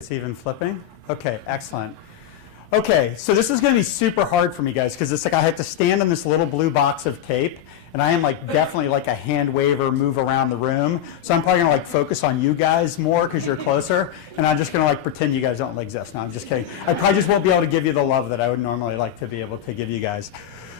It's even flipping? Okay, excellent. Okay, so this is going to be super hard for me, guys, because it's like I have to stand on this little blue box of tape, and I am like definitely like a hand waver, move around the room. So I'm probably going to like focus on you guys more because you're closer, and I'm just going to like pretend you guys don't exist. No, I'm just kidding. I probably just won't be able to give you the love that I would normally like to be able to give you guys.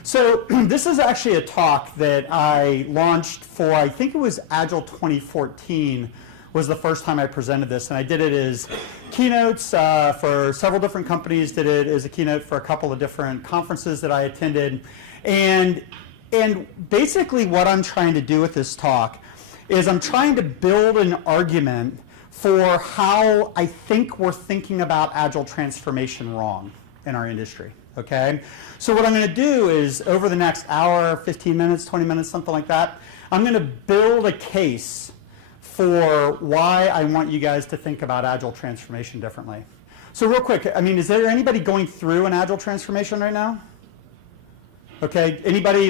So this is actually a talk that I launched for, I think it was Agile 2014, was the first time I presented this, and I did it as keynotes for several different companies, did it as a keynote for a couple of different conferences that I attended, and basically what I'm trying to do with this talk is I'm trying to build an argument for how I think we're thinking about Agile transformation wrong in our industry, okay? So what I'm going to do is over the next hour, 15 minutes, 20 minutes, something like that, I'm going to build a case for why I want you guys to think about Agile transformation differently. So real quick, I mean, is there anybody going through an Agile transformation right now? Okay, anybody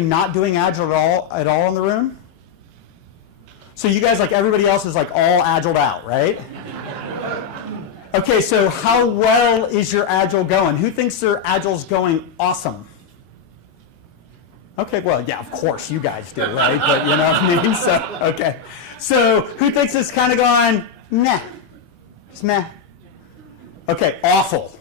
not doing Agile at all in the room? So you guys, like everybody else, is like all Agiled out, right? Okay, so how well is your Agile going? Who thinks their Agile's going awesome? Okay, well, yeah, of course you guys do, right? But you know what I mean? So, okay. So who thinks it's kind of going, meh? It's meh. Okay, awful.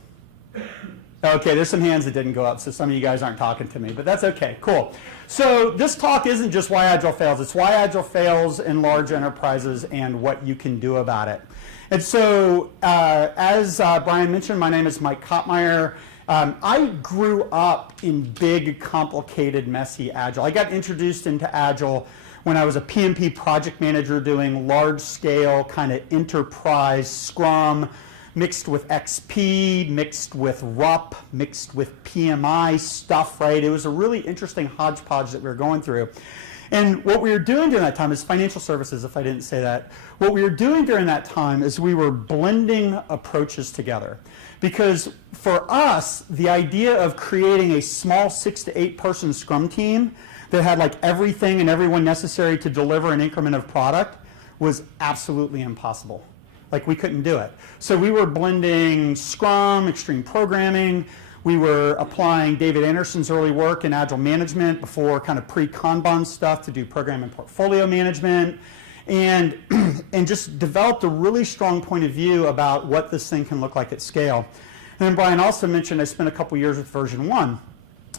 Okay, there's some hands that didn't go up, so some of you guys aren't talking to me, but that's okay, cool. So this talk isn't just why Agile fails, it's why Agile fails in large enterprises and what you can do about it. And so, as Brian mentioned, my name is Mike Cottmeyer. I grew up in big, complicated, messy Agile. I got introduced into Agile when I was a PMP project manager doing large-scale kind of enterprise Scrum, mixed with XP, mixed with RUP, mixed with PMI stuff, right? It was a really interesting hodgepodge that we were going through. And what we were doing during that time is financial services, if I didn't say that. What we were doing during that time is we were blending approaches together. Because for us, the idea of creating a small 6 to 8 person Scrum team that had like everything and everyone necessary to deliver an increment of product was absolutely impossible. Like we couldn't do it. So we were blending Scrum, extreme programming. We were applying David Anderson's early work in Agile management before kind of pre-Kanban stuff to do program and portfolio management, and just developed a really strong point of view about what this thing can look like at scale. And then Brian also mentioned I spent a couple years with version 1.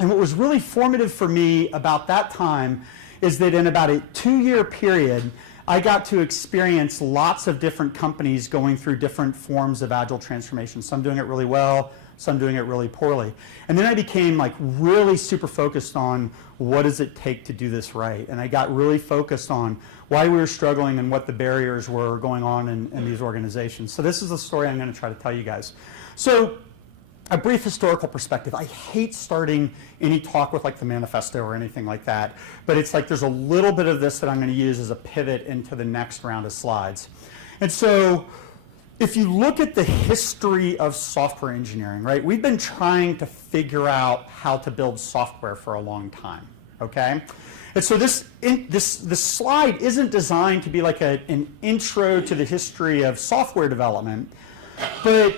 And what was really formative for me about that time is that in about a 2-year period, I got to experience lots of different companies going through different forms of Agile transformation, some doing it really well, some doing it really poorly. And then I became like really super focused on what does it take to do this right. And I got really focused on why we were struggling and what the barriers were going on in these organizations. So this is the story I'm going to try to tell you guys. So a brief historical perspective. I hate starting any talk with like the manifesto or anything like that, but it's like there's a little bit of this that I'm going to use as a pivot into the next round of slides. And so if you look at the history of software engineering, right, we've been trying to figure out how to build software for a long time, okay? And so this slide isn't designed to be like an intro to the history of software development, but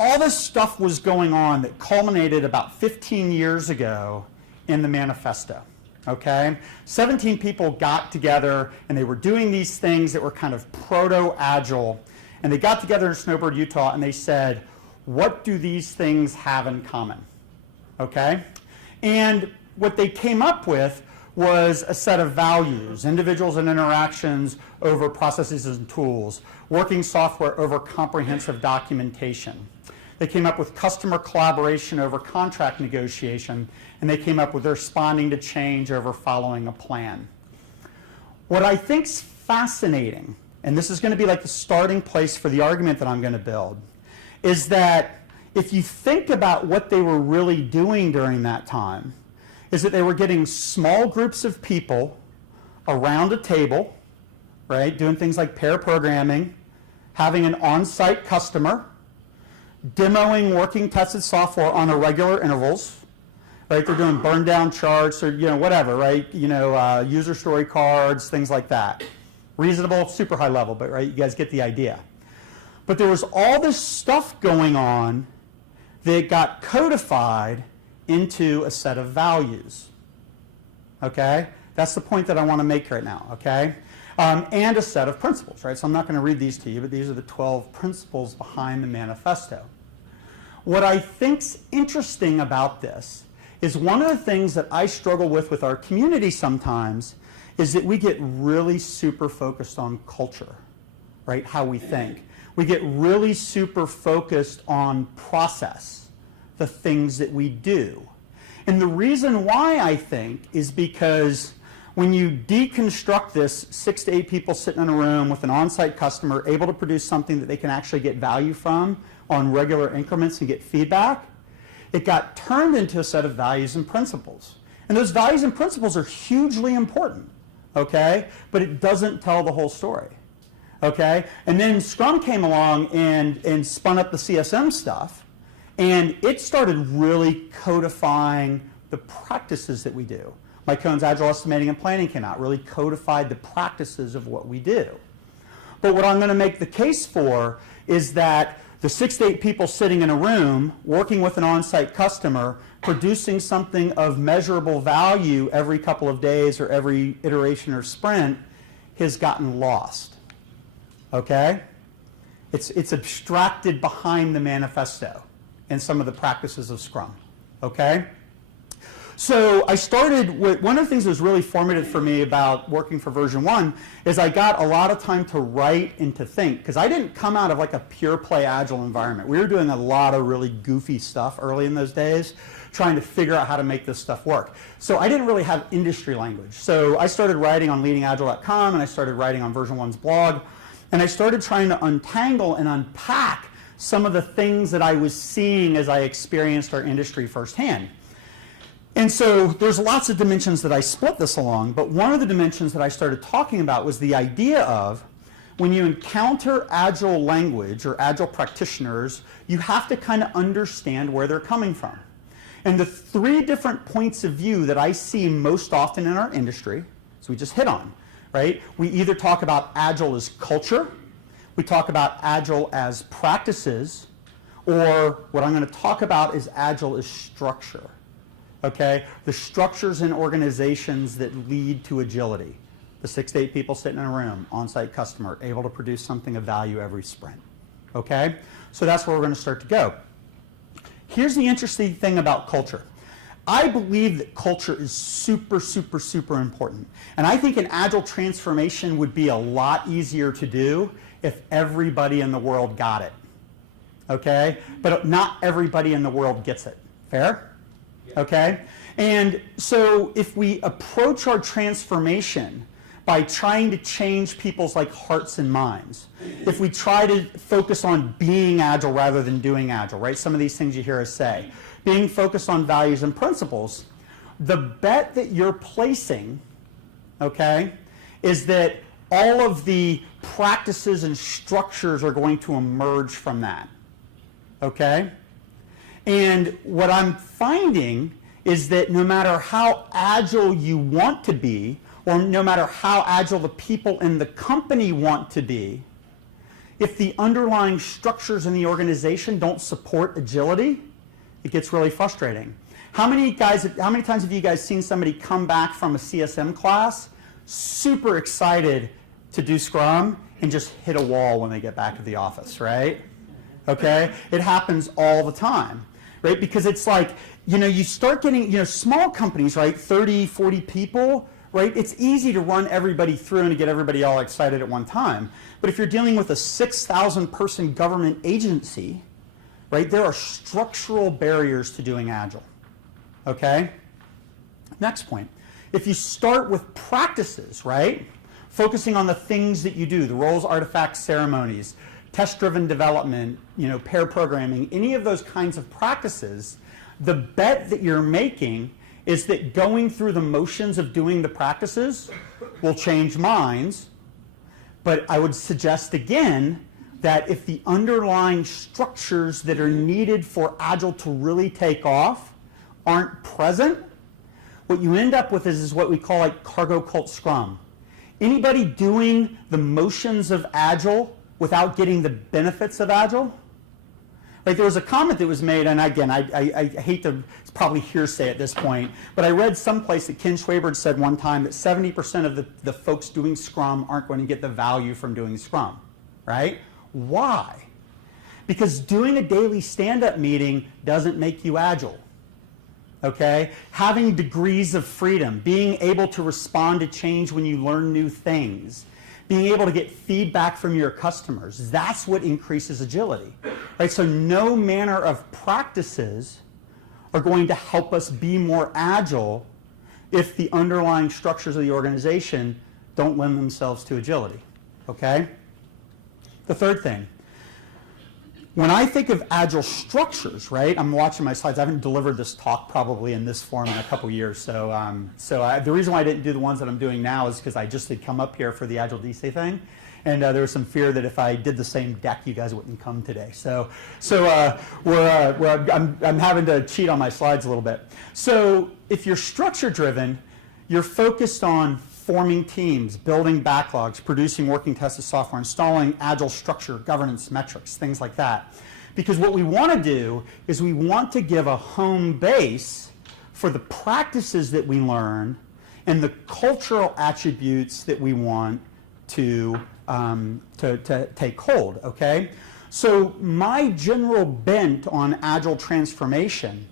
all this stuff was going on that culminated about 15 years ago in the manifesto, okay? 17 people got together and they were doing these things that were kind of proto-Agile, and they got together in Snowbird, Utah, and they said, what do these things have in common, okay? And what they came up with was a set of values, individuals and interactions over processes and tools, working software over comprehensive documentation. They came up with customer collaboration over contract negotiation, and they came up with responding to change over following a plan. What I think's fascinating, and this is going to be like the starting place for the argument that I'm going to build, is that if you think about what they were really doing during that time, is that they were getting small groups of people around a table, right, doing things like pair programming, having an on-site customer, demoing working tested software on irregular intervals, right? They're doing burn down charts or whatever, right? User story cards, things like that. Reasonable, super high level, but right, you guys get the idea. But there was all this stuff going on that got codified into a set of values. Okay? That's the point that I want to make right now, okay? And a set of principles, right? So I'm not going to read these to you, but these are the 12 principles behind the manifesto. What I think's interesting about this is one of the things that I struggle with our community sometimes is that we get really super focused on culture, right? How we think. We get really super focused on process, the things that we do. And the reason why I think is because when you deconstruct this 6 to 8 people sitting in a room with an on-site customer able to produce something that they can actually get value from on regular increments and get feedback, it got turned into a set of values and principles. And those values and principles are hugely important, okay? But it doesn't tell the whole story, okay? And then Scrum came along and spun up the CSM stuff, and it started really codifying the practices that we do. Mike Cohn's Agile Estimating and Planning came out, really codified the practices of what we do. But what I'm going to make the case for is that the 6 to 8 people sitting in a room, working with an on-site customer, producing something of measurable value every couple of days or every iteration or sprint has gotten lost, okay? It's abstracted behind the manifesto and some of the practices of Scrum, okay? So I started with, one of the things that was really formative for me about working for version 1 is I got a lot of time to write and to think, because I didn't come out of like a pure play Agile environment. We were doing a lot of really goofy stuff early in those days, trying to figure out how to make this stuff work. So I didn't really have industry language. So I started writing on leadingagile.com, and I started writing on version 1's blog, and I started trying to untangle and unpack some of the things that I was seeing as I experienced our industry firsthand. And so there's lots of dimensions that I split this along, but one of the dimensions that I started talking about was the idea of when you encounter Agile language or Agile practitioners, you have to kind of understand where they're coming from. And the 3 different points of view that I see most often in our industry, so we just hit on, right? We either talk about Agile as culture, we talk about Agile as practices, or what I'm going to talk about is Agile as structure. Okay, the structures in organizations that lead to agility. The 6 to 8 people sitting in a room, on-site customer, able to produce something of value every sprint. Okay, so that's where we're going to start to go. Here's the interesting thing about culture. I believe that culture is super, super, super important. And I think an Agile transformation would be a lot easier to do if everybody in the world got it. Okay, but not everybody in the world gets it. Fair? Okay? And so if we approach our transformation by trying to change people's like hearts and minds, if we try to focus on being Agile rather than doing Agile, right? Some of these things you hear us say, being focused on values and principles, the bet that you're placing, okay, is that all of the practices and structures are going to emerge from that. Okay? And what I'm finding is that no matter how Agile you want to be, or no matter how Agile the people in the company want to be, if the underlying structures in the organization don't support agility, it gets really frustrating. How many times have you guys seen somebody come back from a CSM class super excited to do Scrum and just hit a wall when they get back to the office, right? Okay? It happens all the time. Right? Because it's like, you start getting, small companies, right? 30, 40 people, right? It's easy to run everybody through and to get everybody all excited at one time. But if you're dealing with a 6,000 person government agency, right, there are structural barriers to doing Agile. Okay? Next point. If you start with practices, right? Focusing on the things that you do, the roles, artifacts, ceremonies, test-driven development, pair programming, any of those kinds of practices, the bet that you're making is that going through the motions of doing the practices will change minds. But I would suggest again that if the underlying structures that are needed for Agile to really take off aren't present, what you end up with is what we call like cargo cult Scrum. Anybody doing the motions of Agile without getting the benefits of Agile? Like there was a comment that was made, and again, I hate to, it's probably hearsay at this point, but I read someplace that Ken Schwabert said one time that 70% of the folks doing Scrum aren't going to get the value from doing Scrum, right? Why? Because doing a daily stand-up meeting doesn't make you Agile, okay? Having degrees of freedom, being able to respond to change when you learn new things, being able to get feedback from your customers, that's what increases agility, right? So no manner of practices are going to help us be more agile if the underlying structures of the organization don't lend themselves to agility, okay? The third thing, when I think of Agile structures, right, I'm watching my slides. I haven't delivered this talk probably in this form in a couple years. So, the reason why I didn't do the ones that I'm doing now is because I just had come up here for the Agile DC thing. And there was some fear that if I did the same deck, you guys wouldn't come today. I'm having to cheat on my slides a little bit. So if you're structure driven, you're focused on forming teams, building backlogs, producing working tested software, installing Agile structure, governance, metrics, things like that. Because what we want to do is we want to give a home base for the practices that we learn and the cultural attributes that we want to take hold, okay? So my general bent on Agile transformation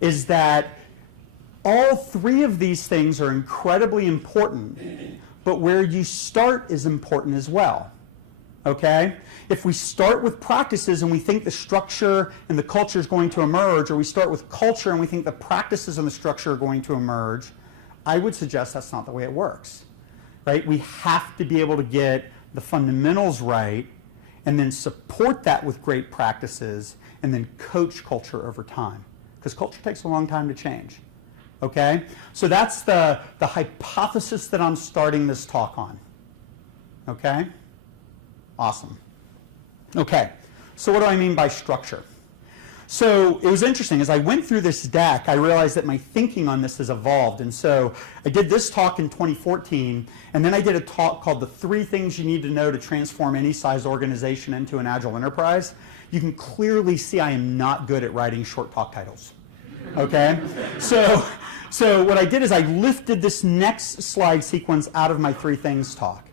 is that all three of these things are incredibly important, but where you start is important as well, okay? If we start with practices and we think the structure and the culture is going to emerge, or we start with culture and we think the practices and the structure are going to emerge, I would suggest that's not the way it works, right? We have to be able to get the fundamentals right and then support that with great practices and then coach culture over time, because culture takes a long time to change. Okay? So that's the hypothesis that I'm starting this talk on. Okay? Awesome. Okay, so what do I mean by structure? So it was interesting. As I went through this deck, I realized that my thinking on this has evolved. And so I did this talk in 2014, and then I did a talk called The 3 Things You Need to Know to Transform Any Size Organization into an Agile Enterprise. You can clearly see I am not good at writing short talk titles. Okay? So what I did is I lifted this next slide sequence out of my 3 things talk.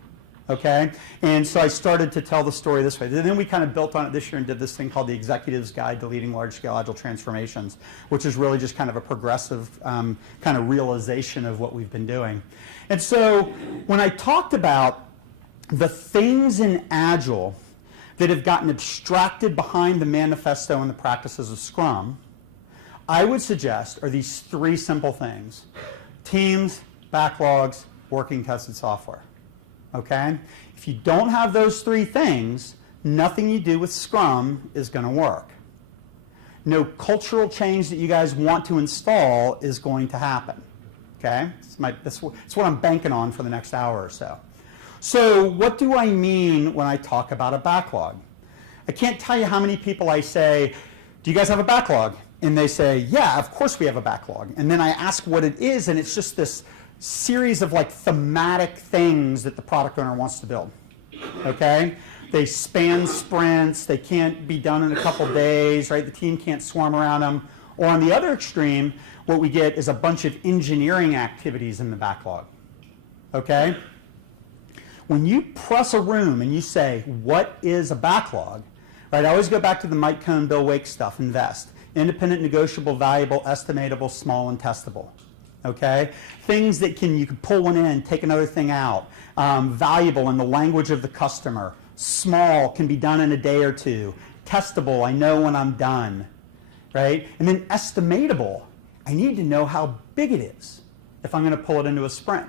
Okay? And so I started to tell the story this way. And then we kind of built on it this year and did this thing called the Executive's Guide to Leading Large-Scale Agile Transformations, which is really just kind of a progressive kind of realization of what we've been doing. And so when I talked about the things in Agile that have gotten abstracted behind the manifesto and the practices of Scrum, I would suggest are these 3 simple things: teams, backlogs, working tested software. Okay? If you don't have those 3 things, nothing you do with Scrum is going to work. No cultural change that you guys want to install is going to happen. Okay? That's what I'm banking on for the next hour or so. So what do I mean when I talk about a backlog? I can't tell you how many people I say, do you guys have a backlog? And they say, yeah, of course we have a backlog. And then I ask what it is, and it's just this series of like thematic things that the product owner wants to build. Okay? They span sprints, they can't be done in a couple days, right? The team can't swarm around them. Or on the other extreme, what we get is a bunch of engineering activities in the backlog. Okay? When you press a room and you say, what is a backlog? Right? I always go back to the Mike Cohn, Bill Wake stuff, INVEST. Independent, negotiable, valuable, estimatable, small, and testable. Okay? Things that you can pull one in, take another thing out. Valuable in the language of the customer. Small, can be done in a day or 2. Testable, I know when I'm done. Right? And then estimatable, I need to know how big it is if I'm going to pull it into a sprint.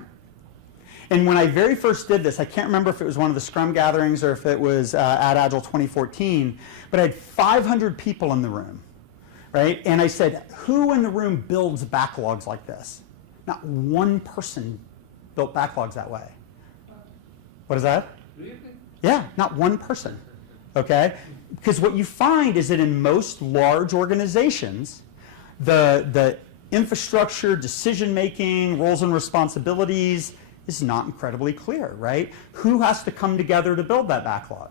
And when I very first did this, I can't remember if it was one of the Scrum gatherings or if it was at Agile 2014, but I had 500 people in the room. Right? And I said, who in the room builds backlogs like this? Not one person built backlogs that way. What is that? Yeah, not one person. Okay? Because what you find is that in most large organizations, the infrastructure, decision-making, roles and responsibilities is not incredibly clear, right? Who has to come together to build that backlog?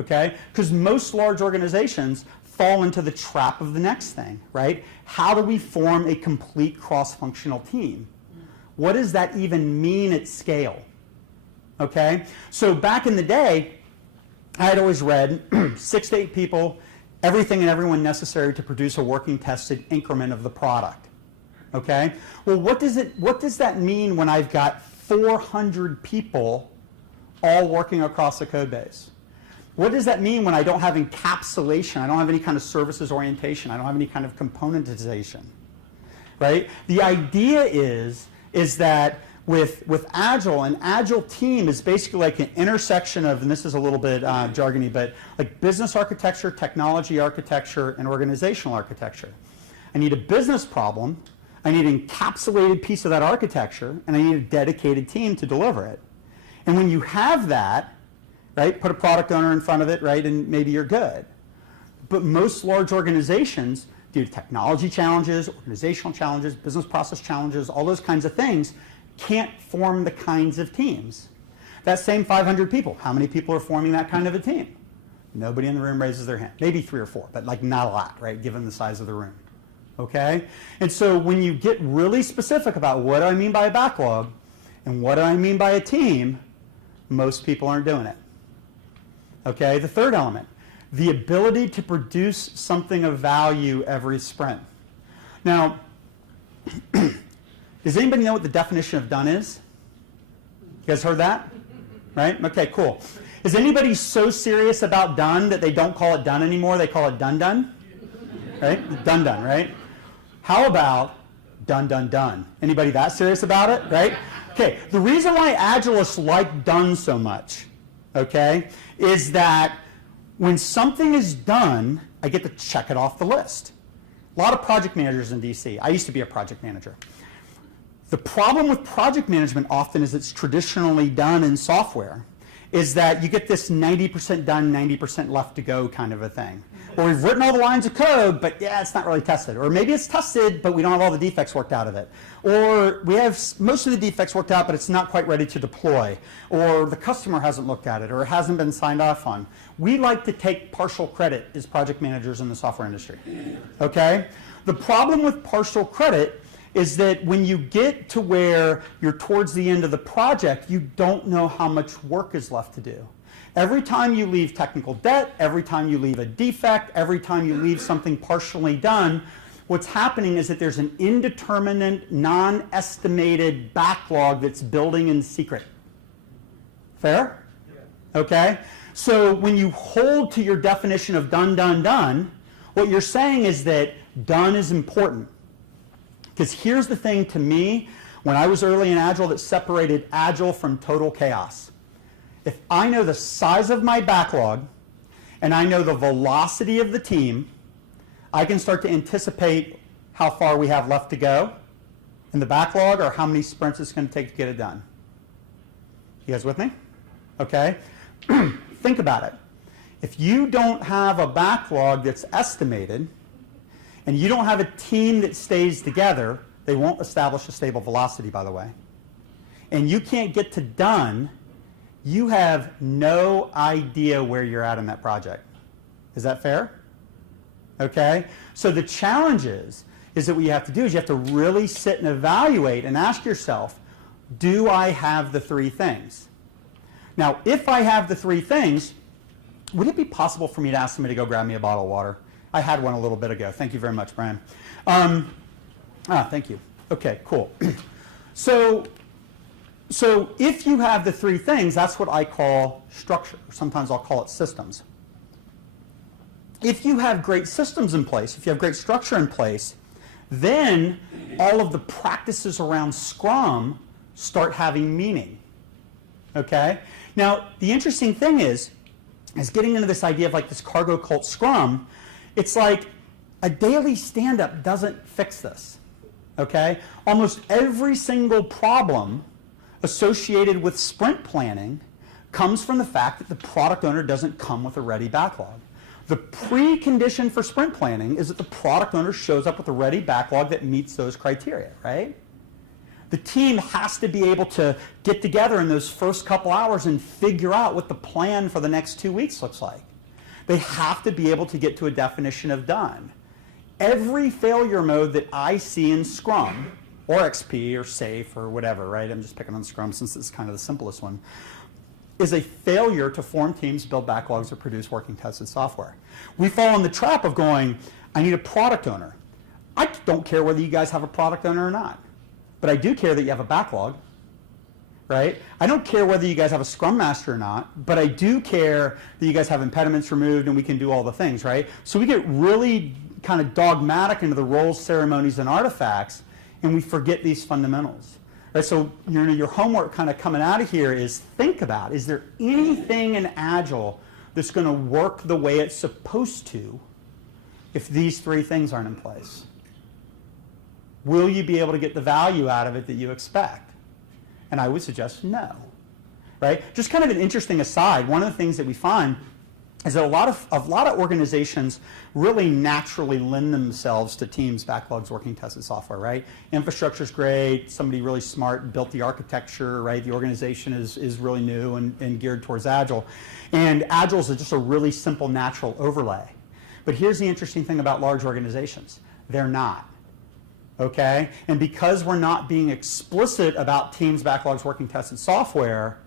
okay? Because most large organizations fall into the trap of the next thing, right? How do we form a complete cross-functional team? What does that even mean at scale? Okay? So back in the day, I had always read 6 to 8 people, everything and everyone necessary to produce a working tested increment of the product. Okay? Well, what does that mean when I've got 400 people all working across the code base? What does that mean when I don't have encapsulation? I don't have any kind of services orientation. I don't have any kind of componentization, right? The idea is that with Agile, an Agile team is basically like an intersection of, and this is a little bit jargony, but like business architecture, technology architecture, and organizational architecture. I need a business problem, I need an encapsulated piece of that architecture, and I need a dedicated team to deliver it. And when you have that, right, put a product owner in front of it, right, and maybe you're good. But most large organizations, due to technology challenges, organizational challenges, business process challenges, all those kinds of things, can't form the kinds of teams. That same 500 people, how many people are forming that kind of a team? Nobody in the room raises their hand. Maybe 3 or 4, but like not a lot, right, given the size of the room. Okay? And so when you get really specific about what do I mean by a backlog and what do I mean by a team, most people aren't doing it. Okay? The third element, the ability to produce something of value every sprint. Now, does anybody know what the definition of done is? You guys heard that? Right? Okay, cool. Is anybody so serious about done that they don't call it done anymore? They call it done? Right? Done, right? How about done? Anybody that serious about it? Right? Okay, the reason why Agilists like done so much, okay, is that when something is done, I get to check it off the list. A lot of project managers in DC. I used to be a project manager. The problem with project management often is it's traditionally done in software, is that you get this 90% done, 90% left to go kind of a thing. Or we've written all the lines of code, but yeah, it's not really tested. Or maybe it's tested, but we don't have all the defects worked out of it. Or we have most of the defects worked out, but it's not quite ready to deploy. Or the customer hasn't looked at it, or it hasn't been signed off on. We like to take partial credit as project managers in the software industry. Okay? The problem with partial credit is that when you get to where you're towards the end of the project, you don't know how much work is left to do. Every time you leave technical debt, every time you leave a defect, every time you leave something partially done, what's happening is that there's an indeterminate, non-estimated backlog that's building in secret. Fair? Yeah. Okay? So when you hold to your definition of done, what you're saying is that done is important. Because here's the thing to me, when I was early in Agile, that separated Agile from total chaos. If I know the size of my backlog and I know the velocity of the team, I can start to anticipate how far we have left to go in the backlog or how many sprints it's going to take to get it done. You guys with me? Okay. Think about it. If you don't have a backlog that's estimated, and you don't have a team that stays together, they won't establish a stable velocity, by the way. And you can't get to done, you have no idea where you're at in that project. Is that fair? Okay? So the challenge is that what you have to do is you have to really sit and evaluate and ask yourself, do I have the 3 things? Now, if I have the 3 things, would it be possible for me to ask somebody to go grab me a bottle of water? I had one a little bit ago. Thank you very much, Brian. Thank you. Okay, cool. So if you have the 3 things, that's what I call structure. Sometimes I'll call it systems. If you have great systems in place, if you have great structure in place, then all of the practices around Scrum start having meaning. Okay? Now, the interesting thing is getting into this idea of like this cargo cult Scrum, it's like a daily stand-up doesn't fix this, okay? Almost every single problem associated with sprint planning comes from the fact that the product owner doesn't come with a ready backlog. The precondition for sprint planning is that the product owner shows up with a ready backlog that meets those criteria, right? The team has to be able to get together in those first couple hours and figure out what the plan for the next 2 weeks looks like. They have to be able to get to a definition of done. Every failure mode that I see in Scrum, or XP, or SAFe, or whatever, right? I'm just picking on Scrum since it's kind of the simplest one, is a failure to form teams, build backlogs, or produce working tested software. We fall in the trap of going, I need a product owner. I don't care whether you guys have a product owner or not, but I do care that you have a backlog, right? I don't care whether you guys have a Scrum Master or not, but I do care that you guys have impediments removed and we can do all the things, right? So we get really kind of dogmatic into the roles, ceremonies, and artifacts, and we forget these fundamentals. Right, so your homework kind of coming out of here is think about, is there anything in Agile that's going to work the way it's supposed to if these three things aren't in place? Will you be able to get the value out of it that you expect? And I would suggest no. Right? Just kind of an interesting aside, one of the things that we find is that a lot of organizations really naturally lend themselves to teams, backlogs, working tested software, right? Infrastructure's great, somebody really smart built the architecture, right? The organization is really new and geared towards Agile. And Agile is just a really simple, natural overlay. But here's the interesting thing about large organizations. They're not. Okay? And because we're not being explicit about teams, backlogs, working tested software,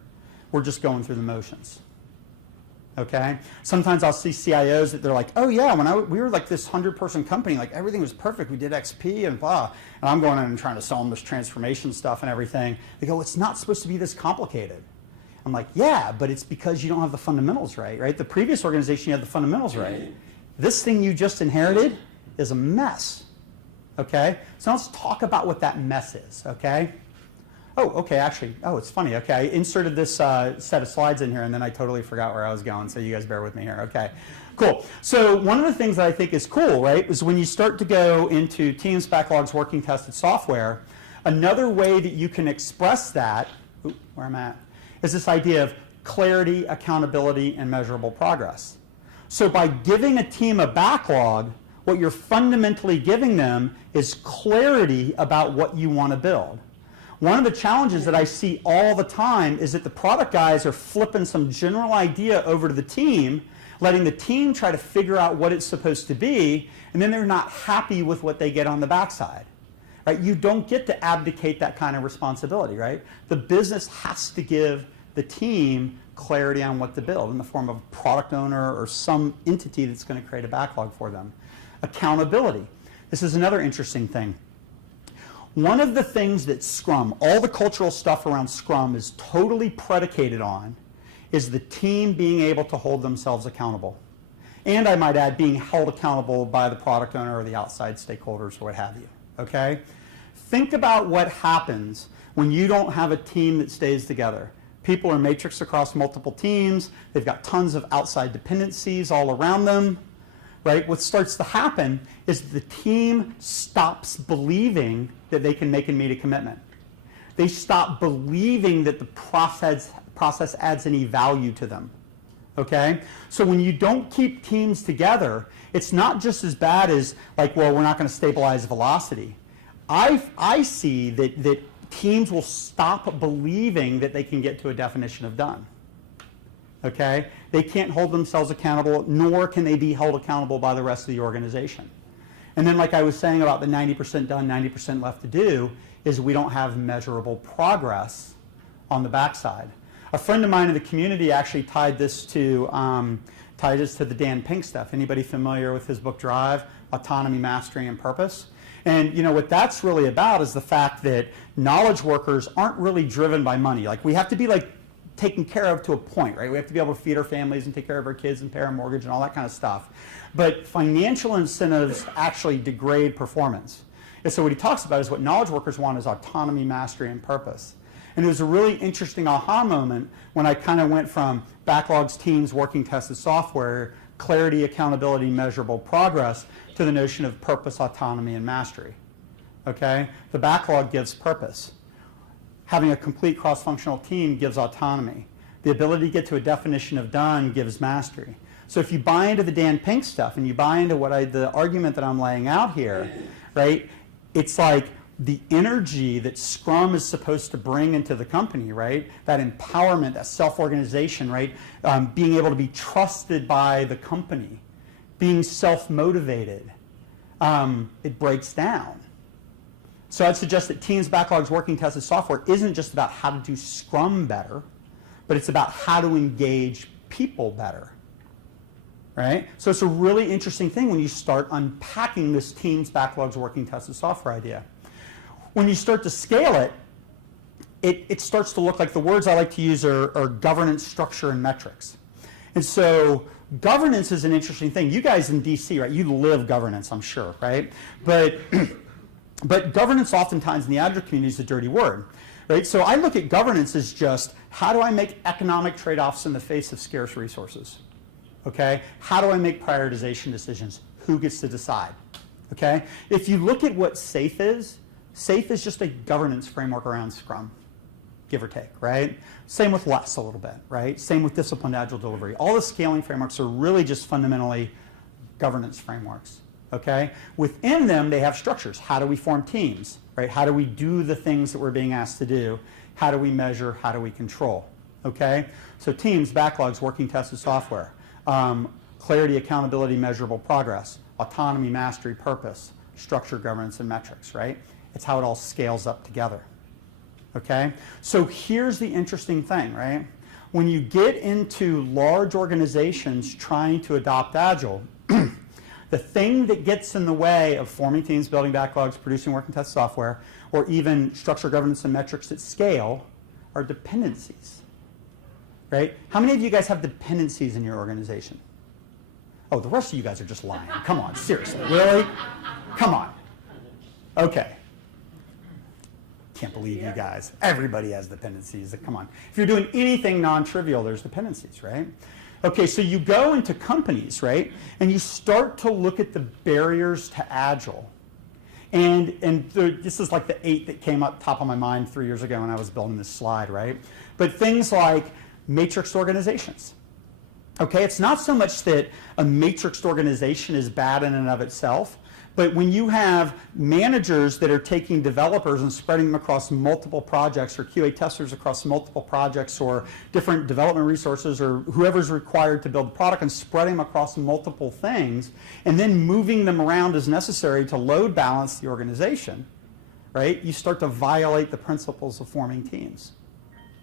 we're just going through the motions. Okay? Sometimes I'll see CIOs that they're like, oh yeah, we were like this 100-person company, like everything was perfect, we did XP and blah, and I'm going in and trying to sell them this transformation stuff and everything. They go, it's not supposed to be this complicated. I'm like, yeah, but it's because you don't have the fundamentals right? The previous organization, you had the fundamentals right. This thing you just inherited is a mess. Okay? So let's talk about what that mess is, okay? Oh, okay, actually, it's funny. Okay, I inserted this set of slides in here, and then I totally forgot where I was going, so you guys bear with me here. Okay, cool. So one of the things that I think is cool, right, is when you start to go into teams, backlogs, working tested software, another way that you can express that, where I'm at, is this idea of clarity, accountability, and measurable progress. So by giving a team a backlog, what you're fundamentally giving them is clarity about what you want to build. One of the challenges that I see all the time is that the product guys are flipping some general idea over to the team, letting the team try to figure out what it's supposed to be, and then they're not happy with what they get on the backside. Right? You don't get to abdicate that kind of responsibility, right? The business has to give the team clarity on what to build in the form of a product owner or some entity that's going to create a backlog for them. Accountability. This is another interesting thing. One of the things that Scrum, all the cultural stuff around Scrum is totally predicated on is the team being able to hold themselves accountable. And I might add, being held accountable by the product owner or the outside stakeholders or what have you, okay? Think about what happens when you don't have a team that stays together. People are matrixed across multiple teams. They've got tons of outside dependencies all around them. Right? What starts to happen is the team stops believing that they can make and meet a commitment. They stop believing that the process adds any value to them. Okay? So when you don't keep teams together, it's not just as bad as like, well, we're not going to stabilize velocity. I see that teams will stop believing that they can get to a definition of done. Okay? They can't hold themselves accountable, nor can they be held accountable by the rest of the organization. And then like I was saying about the 90% done, 90% left to do, is we don't have measurable progress on the backside. A friend of mine in the community actually tied this to the Dan Pink stuff. Anybody familiar with his book Drive? Autonomy, Mastery, and Purpose? And you know what that's really about is the fact that knowledge workers aren't really driven by money. Like we have to be like taken care of to a point, right? We have to be able to feed our families and take care of our kids and pay our mortgage and all that kind of stuff. But financial incentives actually degrade performance. And so what he talks about is what knowledge workers want is autonomy, mastery, and purpose. And it was a really interesting aha moment when I kind of went from backlogs, teams, working tested software, clarity, accountability, measurable progress, to the notion of purpose, autonomy, and mastery. Okay? The backlog gives purpose. Having a complete cross-functional team gives autonomy. The ability to get to a definition of done gives mastery. So if you buy into the Dan Pink stuff and you buy into the argument that I'm laying out here, right, it's like the energy that Scrum is supposed to bring into the company, right? That empowerment, that self-organization, right? Being able to be trusted by the company, being self-motivated, it breaks down. So I'd suggest that teams, backlogs, working tested software isn't just about how to do Scrum better, but it's about how to engage people better, right? So it's a really interesting thing when you start unpacking this teams, backlogs, working tested software idea. When you start to scale it, it starts to look like the words I like to use are governance, structure, and metrics. And so governance is an interesting thing. You guys in DC, right, you live governance, I'm sure, right? But governance oftentimes in the Agile community is a dirty word, right? So I look at governance as just, how do I make economic trade-offs in the face of scarce resources? Okay? How do I make prioritization decisions? Who gets to decide? Okay? If you look at what SAFe is just a governance framework around Scrum, give or take, right? Same with LESS a little bit, right? Same with disciplined Agile delivery. All the scaling frameworks are really just fundamentally governance frameworks, okay? Within them, they have structures. How do we form teams, right? How do we do the things that we're being asked to do? How do we measure? How do we control, okay? So teams, backlogs, working tested software, clarity, accountability, measurable progress, autonomy, mastery, purpose, structure, governance, and metrics, right? It's how it all scales up together, okay? So here's the interesting thing, right? When you get into large organizations trying to adopt Agile, the thing that gets in the way of forming teams, building backlogs, producing work and test software, or even structure, governance, and metrics at scale are dependencies, right? How many of you guys have dependencies in your organization? Oh, the rest of you guys are just lying. Come on, seriously, really? Come on. Okay. Can't believe you guys. Everybody has dependencies. Come on. If you're doing anything non-trivial, there's dependencies, right? Okay, so you go into companies, right, and you start to look at the barriers to Agile. And this is like the 8 that came up top of my mind 3 years ago when I was building this slide, right? But things like matrixed organizations. Okay, it's not so much that a matrixed organization is bad in and of itself, but when you have managers that are taking developers and spreading them across multiple projects, or QA testers across multiple projects, or different development resources, or whoever's required to build the product, and spreading them across multiple things, and then moving them around as necessary to load balance the organization, right? You start to violate the principles of forming teams,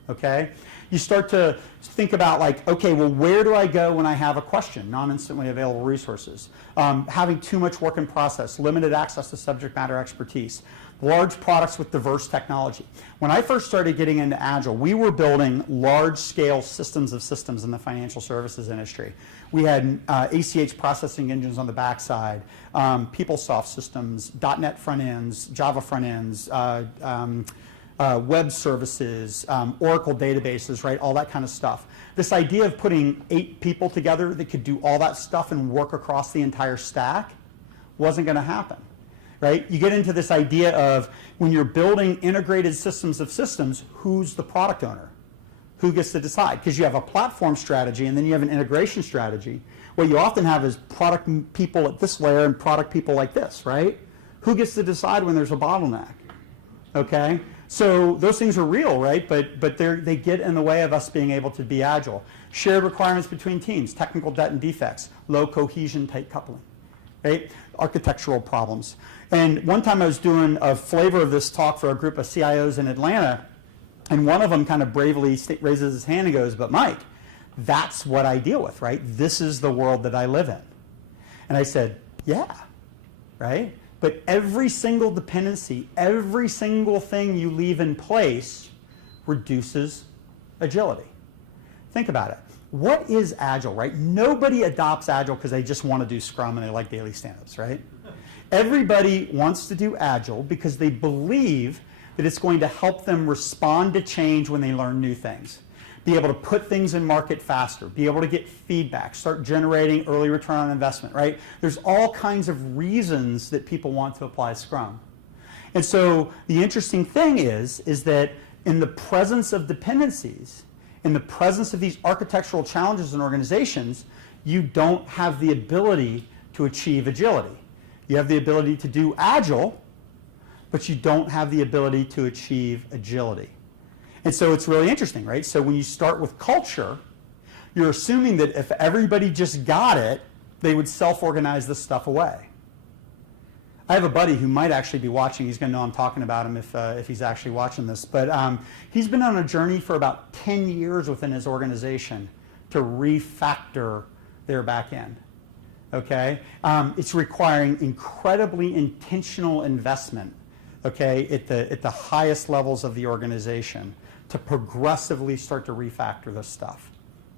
okay? You start to think about, like, okay, well, where do I go when I have a question? Non-instantly available resources. Having too much work in process, limited access to subject matter expertise, large products with diverse technology. When I first started getting into Agile, we were building large-scale systems of systems in the financial services industry. We had ACH processing engines on the backside, PeopleSoft systems, .NET front ends, Java front ends, web services, Oracle databases, right, all that kind of stuff. This idea of putting 8 people together that could do all that stuff and work across the entire stack wasn't going to happen, right? You get into this idea of, when you're building integrated systems of systems, who's the product owner? Who gets to decide? Because you have a platform strategy and then you have an integration strategy. What you often have is product people at this layer and product people like this, right? Who gets to decide when there's a bottleneck? Okay? So those things are real, right? But they get in the way of us being able to be Agile. Shared requirements between teams, technical debt and defects, low cohesion, tight coupling, right? Architectural problems. And one time I was doing a flavor of this talk for a group of CIOs in Atlanta, and one of them kind of bravely raises his hand and goes, "But Mike, that's what I deal with, right? This is the world that I live in." And I said, "Yeah, right? But every single dependency, every single thing you leave in place reduces agility." Think about it. What is Agile, right? Nobody adopts Agile because they just want to do Scrum and they like daily stand-ups, right? Everybody wants to do Agile because they believe that it's going to help them respond to change when they learn new things. Be able to put things in market faster, be able to get feedback, start generating early return on investment, right? There's all kinds of reasons that people want to apply Scrum. And so the interesting thing is that in the presence of dependencies, in the presence of these architectural challenges in organizations, you don't have the ability to achieve agility. You have the ability to do Agile, but you don't have the ability to achieve agility. And so it's really interesting, right? So when you start with culture, you're assuming that if everybody just got it, they would self-organize this stuff away. I have a buddy who might actually be watching. He's going to know I'm talking about him if he's actually watching this. But he's been on a journey for about 10 years within his organization to refactor their back end. Okay? It's requiring incredibly intentional investment, okay, at the highest levels of the organization to progressively start to refactor this stuff.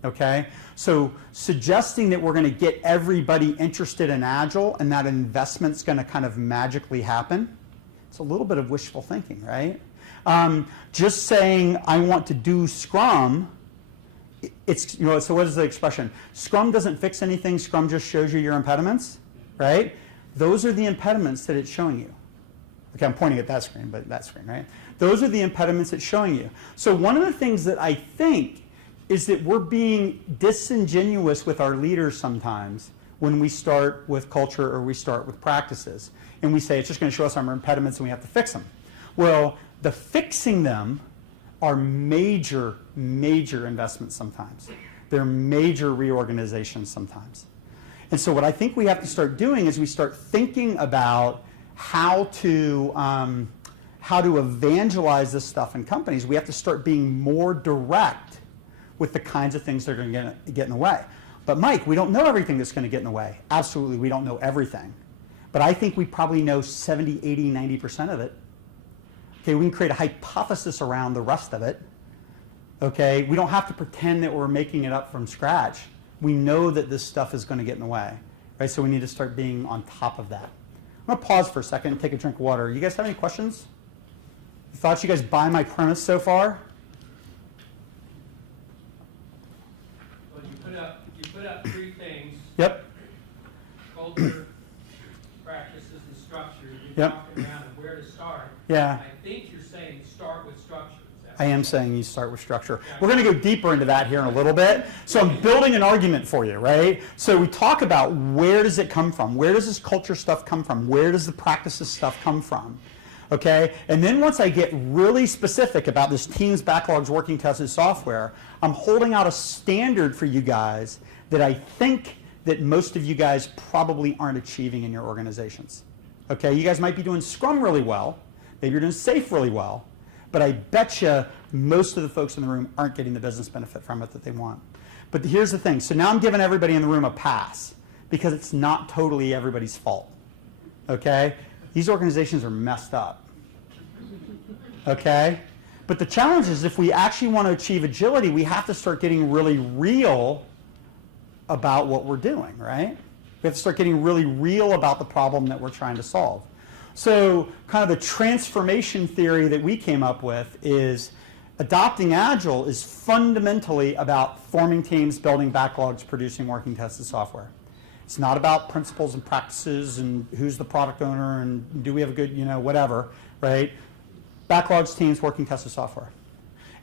Okay? So suggesting that we're going to get everybody interested in Agile and that investment's going to kind of magically happen, it's a little bit of wishful thinking, right? Just saying, I want to do Scrum, it's, you know, so what is the expression? Scrum doesn't fix anything, Scrum just shows you your impediments, right? Those are the impediments that it's showing you. Okay, I'm pointing at that screen, but that screen, right? Those are the impediments it's showing you. So one of the things that I think is that we're being disingenuous with our leaders sometimes when we start with culture or we start with practices. And we say it's just going to show us our impediments and we have to fix them. Well, the fixing them are major, major investments sometimes. They're major reorganizations sometimes. And so what I think we have to start doing is we start thinking about how to evangelize this stuff in companies. We have to start being more direct with the kinds of things that are going to get in the way. But Mike, we don't know everything that's going to get in the way. Absolutely, we don't know everything. But I think we probably know 70, 80, 90% of it. Okay, we can create a hypothesis around the rest of it. Okay, we don't have to pretend that we're making it up from scratch. We know that this stuff is going to get in the way, right? So we need to start being on top of that. I'm going to pause for a second and take a drink of water. You guys have any questions? Thoughts? You guys buy my premise so far? You put up three things. Yep. Culture, practices, and structure. You're talking around and where to start. Yeah. I think you're saying start with structure. I am saying you start with structure. We're going to go deeper into that here in a little bit. So I'm building an argument for you, right? So we talk about where does it come from? Where does this culture stuff come from? Where does the practices stuff come from? Okay? And then once I get really specific about this teams, backlogs, working tested software, I'm holding out a standard for you guys that I think that most of you guys probably aren't achieving in your organizations. Okay? You guys might be doing Scrum really well. Maybe you're doing SAFe really well. But I bet you most of the folks in the room aren't getting the business benefit from it that they want. But here's the thing. So now I'm giving everybody in the room a pass because it's not totally everybody's fault. Okay? These organizations are messed up. Okay? But the challenge is if we actually want to achieve agility, we have to start getting really real about what we're doing, right? We have to start getting really real about the problem that we're trying to solve. So kind of the transformation theory that we came up with is adopting Agile is fundamentally about forming teams, building backlogs, producing working tested software. It's not about principles and practices and who's the product owner and do we have a good, you know, whatever, right? Backlogs, teams, working tested software.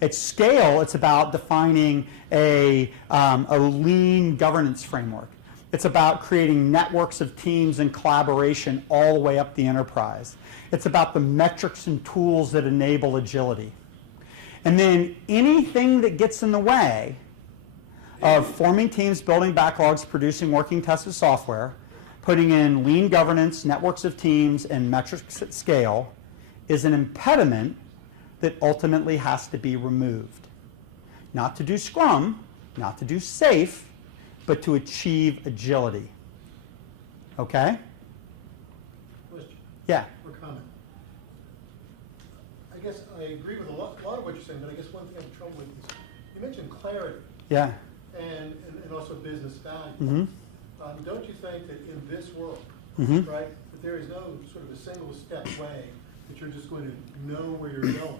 At scale, it's about defining a lean governance framework. It's about creating networks of teams and collaboration all the way up the enterprise. It's about the metrics and tools that enable agility. And then anything that gets in the way of forming teams, building backlogs, producing working tested software, putting in lean governance, networks of teams, and metrics at scale is an impediment that ultimately has to be removed. Not to do Scrum, not to do SAFe, but to achieve agility. Okay? Question. Yeah. Or comment. I guess I agree with a lot of what you're saying, but I guess one thing I'm in trouble with is you mentioned clarity. Yeah. And also business value. Mm-hmm. Don't you think that in this world, Mm-hmm. right, that there is no sort of a single step way that you're just going to know where you're going?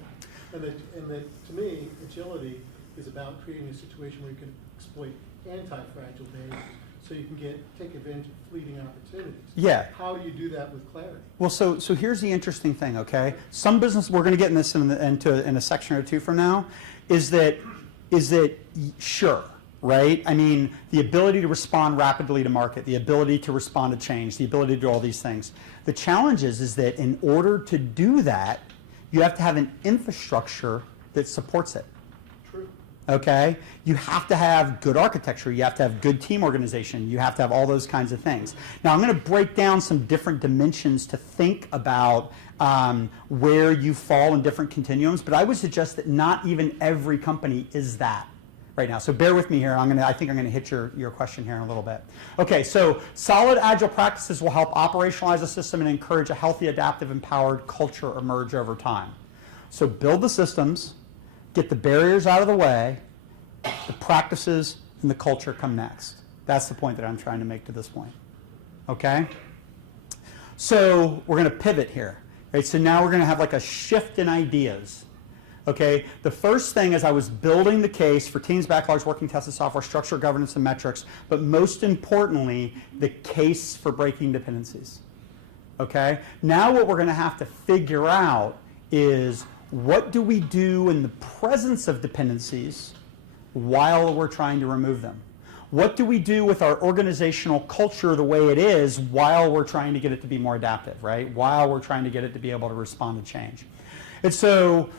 And that to me, agility is about creating a situation where you can exploit anti-fragile behaviors so you can take advantage of fleeting opportunities. Yeah. How do you do that with clarity? Well, so here's the interesting thing, okay? Some business, we're going to get in this in a section or two from now, is that sure, right? I mean, the ability to respond rapidly to market, the ability to respond to change, the ability to do all these things. The challenge is that in order to do that, you have to have an infrastructure that supports it. True. Okay? You have to have good architecture. You have to have good team organization. You have to have all those kinds of things. Now, I'm going to break down some different dimensions to think about where you fall in different continuums, but I would suggest that not even every company is that right now. So bear with me here. I think I'm going to hit your question here in a little bit. Okay, so solid Agile practices will help operationalize a system and encourage a healthy, adaptive, empowered culture emerge over time. So build the systems, get the barriers out of the way, the practices and the culture come next. That's the point that I'm trying to make to this point. Okay? So we're going to pivot here. Right? So now we're going to have like a shift in ideas. Okay? The first thing is I was building the case for teams, backlogs, working tested software, structure, governance, and metrics, but most importantly, the case for breaking dependencies. Okay? Now what we're going to have to figure out is what do we do in the presence of dependencies while we're trying to remove them? What do we do with our organizational culture the way it is while we're trying to get it to be more adaptive, right? While we're trying to get it to be able to respond to change. And so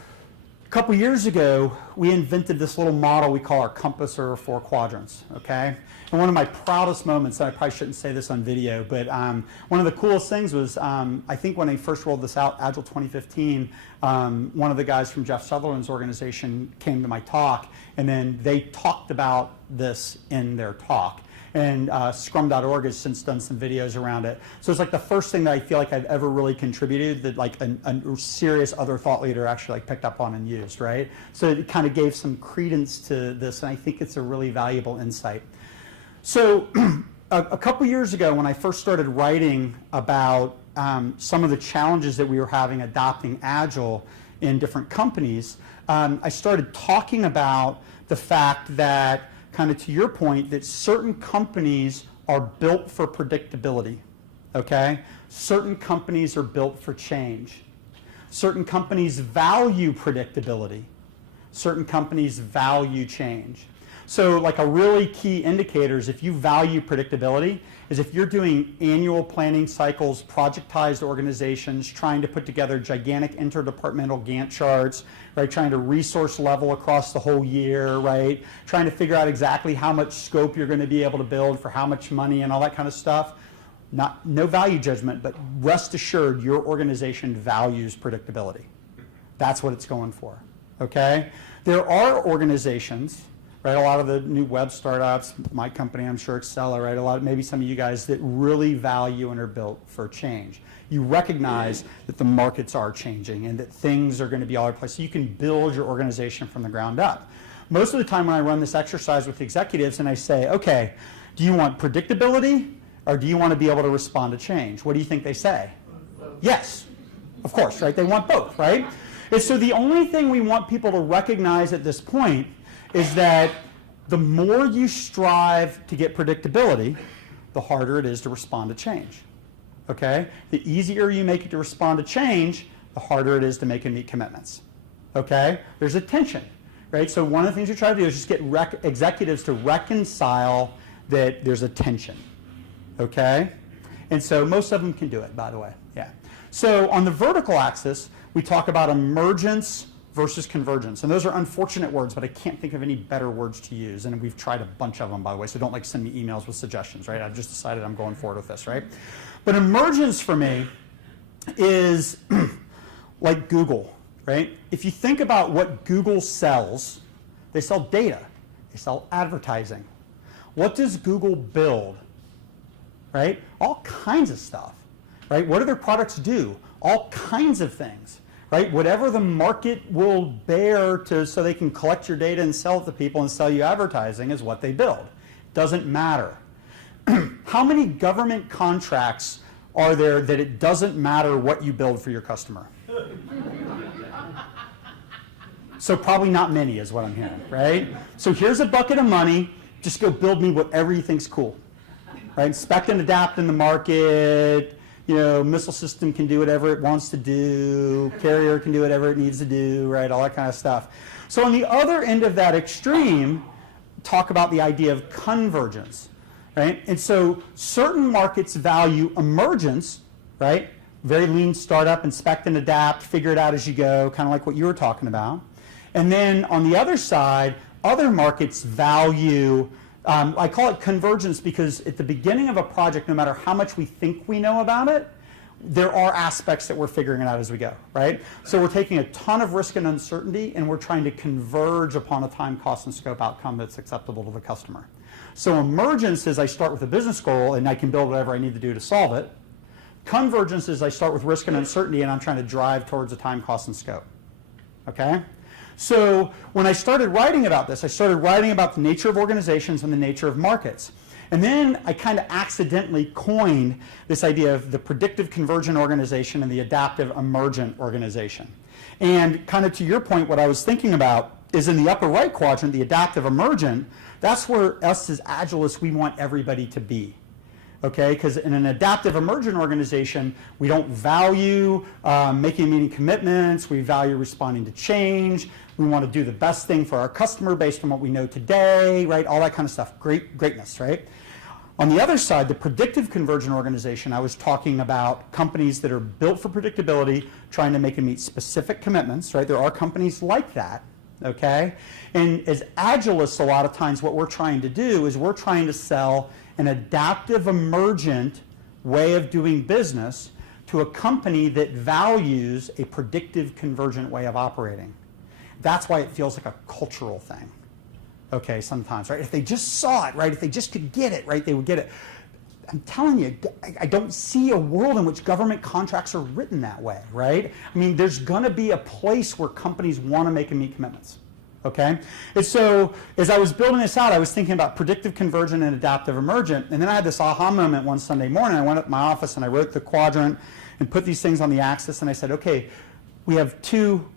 a couple years ago, we invented this little model we call our compass or 4 quadrants, okay? And one of my proudest moments, and I probably shouldn't say this on video, but one of the coolest things was, I think when I first rolled this out, Agile 2015, one of the guys from Jeff Sutherland's organization came to my talk, and then they talked about this in their talk. And Scrum.org has since done some videos around it. So it's like the first thing that I feel like I've ever really contributed that like a serious other thought leader actually like picked up on and used, right? So it kind of gave some credence to this, and I think it's a really valuable insight. So a couple years ago when I first started writing about some of the challenges that we were having adopting Agile in different companies, I started talking about the fact that, kind of to your point, that certain companies are built for predictability, okay? Certain companies are built for change. Certain companies value predictability. Certain companies value change. So like a really key indicator is if you value predictability, is if you're doing annual planning cycles, projectized organizations, trying to put together gigantic interdepartmental Gantt charts, right, trying to resource level across the whole year, right, trying to figure out exactly how much scope you're going to be able to build for how much money and all that kind of stuff. No value judgment, but rest assured your organization values predictability. That's what it's going for, okay? There are organizations, right, a lot of the new web startups, my company, I'm sure Excella, right, maybe some of you guys that really value and are built for change. You recognize that the markets are changing and that things are going to be all over the place. So you can build your organization from the ground up. Most of the time when I run this exercise with executives and I say, okay, do you want predictability or do you want to be able to respond to change? What do you think they say? Yes, of course, right? They want both, right? And so the only thing we want people to recognize at this point is that the more you strive to get predictability, the harder it is to respond to change. Okay? The easier you make it to respond to change, the harder it is to make and meet commitments. Okay? There's a tension, right? So one of the things you try to do is just get executives to reconcile that there's a tension. Okay? And so most of them can do it, by the way. Yeah. So on the vertical axis, we talk about emergence versus convergence. And those are unfortunate words, but I can't think of any better words to use. And we've tried a bunch of them, by the way, so don't like send me emails with suggestions, right? I've just decided I'm going forward with this, right? But emergence for me is like Google, right? If you think about what Google sells, they sell data, they sell advertising. What does Google build, right? All kinds of stuff, right? What do their products do? All kinds of things. Right? Whatever the market will bear to, so they can collect your data and sell it to people and sell you advertising is what they build. Doesn't matter. How many government contracts are there that it doesn't matter what you build for your customer? So probably not many is what I'm hearing, right? So here's a bucket of money, just go build me whatever you think's cool. Right? Inspect and adapt in the market. You know, missile system can do whatever it wants to do, carrier can do whatever it needs to do, right, all that kind of stuff. So on the other end of that extreme, talk about the idea of convergence, right? And so certain markets value emergence, right? Very lean startup, inspect and adapt, figure it out as you go, kind of like what you were talking about. And then on the other side, other markets value, I call it convergence because at the beginning of a project, no matter how much we think we know about it, there are aspects that we're figuring it out as we go, right? So we're taking a ton of risk and uncertainty and we're trying to converge upon a time, cost, and scope outcome that's acceptable to the customer. So emergence is I start with a business goal and I can build whatever I need to do to solve it. Convergence is I start with risk and uncertainty and I'm trying to drive towards a time, cost, and scope, okay? So when I started writing about this, I started writing about the nature of organizations and the nature of markets. And then I kind of accidentally coined this idea of the predictive convergent organization and the adaptive emergent organization. And kind of to your point, what I was thinking about is in the upper right quadrant, the adaptive emergent, that's where us as Agilists, we want everybody to be. Okay, because in an adaptive emergent organization, we don't value making and meeting commitments, we value responding to change, we want to do the best thing for our customer based on what we know today, right, all that kind of stuff, greatness, right? On the other side, the predictive convergent organization, I was talking about companies that are built for predictability, trying to make and meet specific commitments, right? There are companies like that, okay? And as Agilists, a lot of times what we're trying to do is we're trying to sell an adaptive emergent way of doing business to a company that values a predictive convergent way of operating. That's why it feels like a cultural thing, okay, sometimes, right? If they just saw it, right, if they just could get it, right, they would get it. I'm telling you, I don't see a world in which government contracts are written that way, right? I mean, there's going to be a place where companies want to make and meet commitments. Okay, and so as I was building this out, I was thinking about predictive convergent and adaptive emergent, and then I had this aha moment one Sunday morning. I went up to my office and I wrote the quadrant and put these things on the axis, and I said, okay, we have two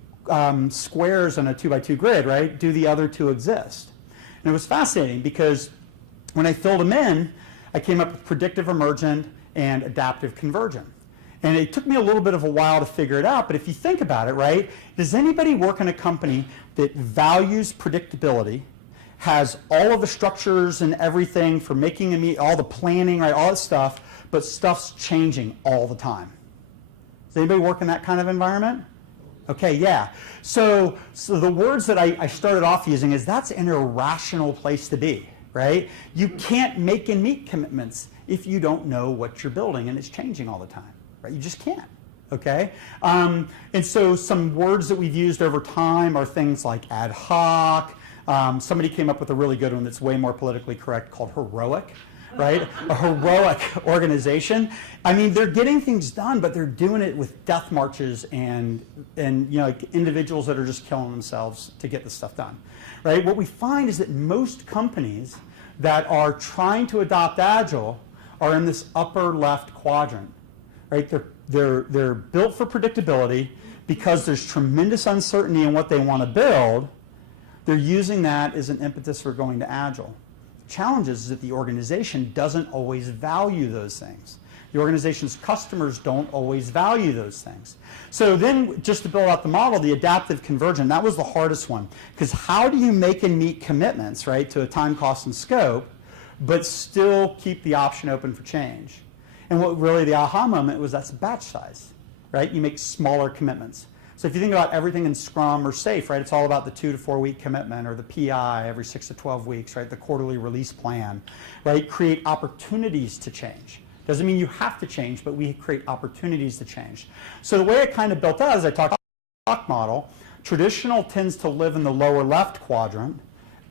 squares on a 2x2 grid, right? Do the other two exist? And it was fascinating because when I filled them in, I came up with predictive emergent and adaptive convergent. And it took me a little bit of a while to figure it out, but if you think about it, right, does anybody work in a company that values predictability, has all of the structures and everything for making and meet, all the planning, right, all that stuff, but stuff's changing all the time? Does anybody work in that kind of environment? Okay, yeah. So the words that I started off using is that's an irrational place to be, right? You can't make and meet commitments if you don't know what you're building and it's changing all the time. Right? You just can't, okay? And so some words that we've used over time are things like ad hoc. Somebody came up with a really good one that's way more politically correct called heroic, right? A heroic organization. I mean, they're getting things done, but they're doing it with death marches and you know, like individuals that are just killing themselves to get this stuff done, right? What we find is that most companies that are trying to adopt Agile are in this upper left quadrant. Right? They're built for predictability because there's tremendous uncertainty in what they want to build. They're using that as an impetus for going to Agile. The challenge is that the organization doesn't always value those things. The organization's customers don't always value those things. So then, just to build out the model, the adaptive convergent, that was the hardest one. Because how do you make and meet commitments, right, to a time, cost, and scope, but still keep the option open for change? And what really the aha moment was that's batch size, right? You make smaller commitments. So if you think about everything in Scrum or SAFe, right, it's all about the 2 to 4 week commitment or the PI every 6 to 12 weeks, right, the quarterly release plan, right? Create opportunities to change. Doesn't mean you have to change, but we create opportunities to change. So the way it kind of built out is I talked about the model. Traditional tends to live in the lower left quadrant.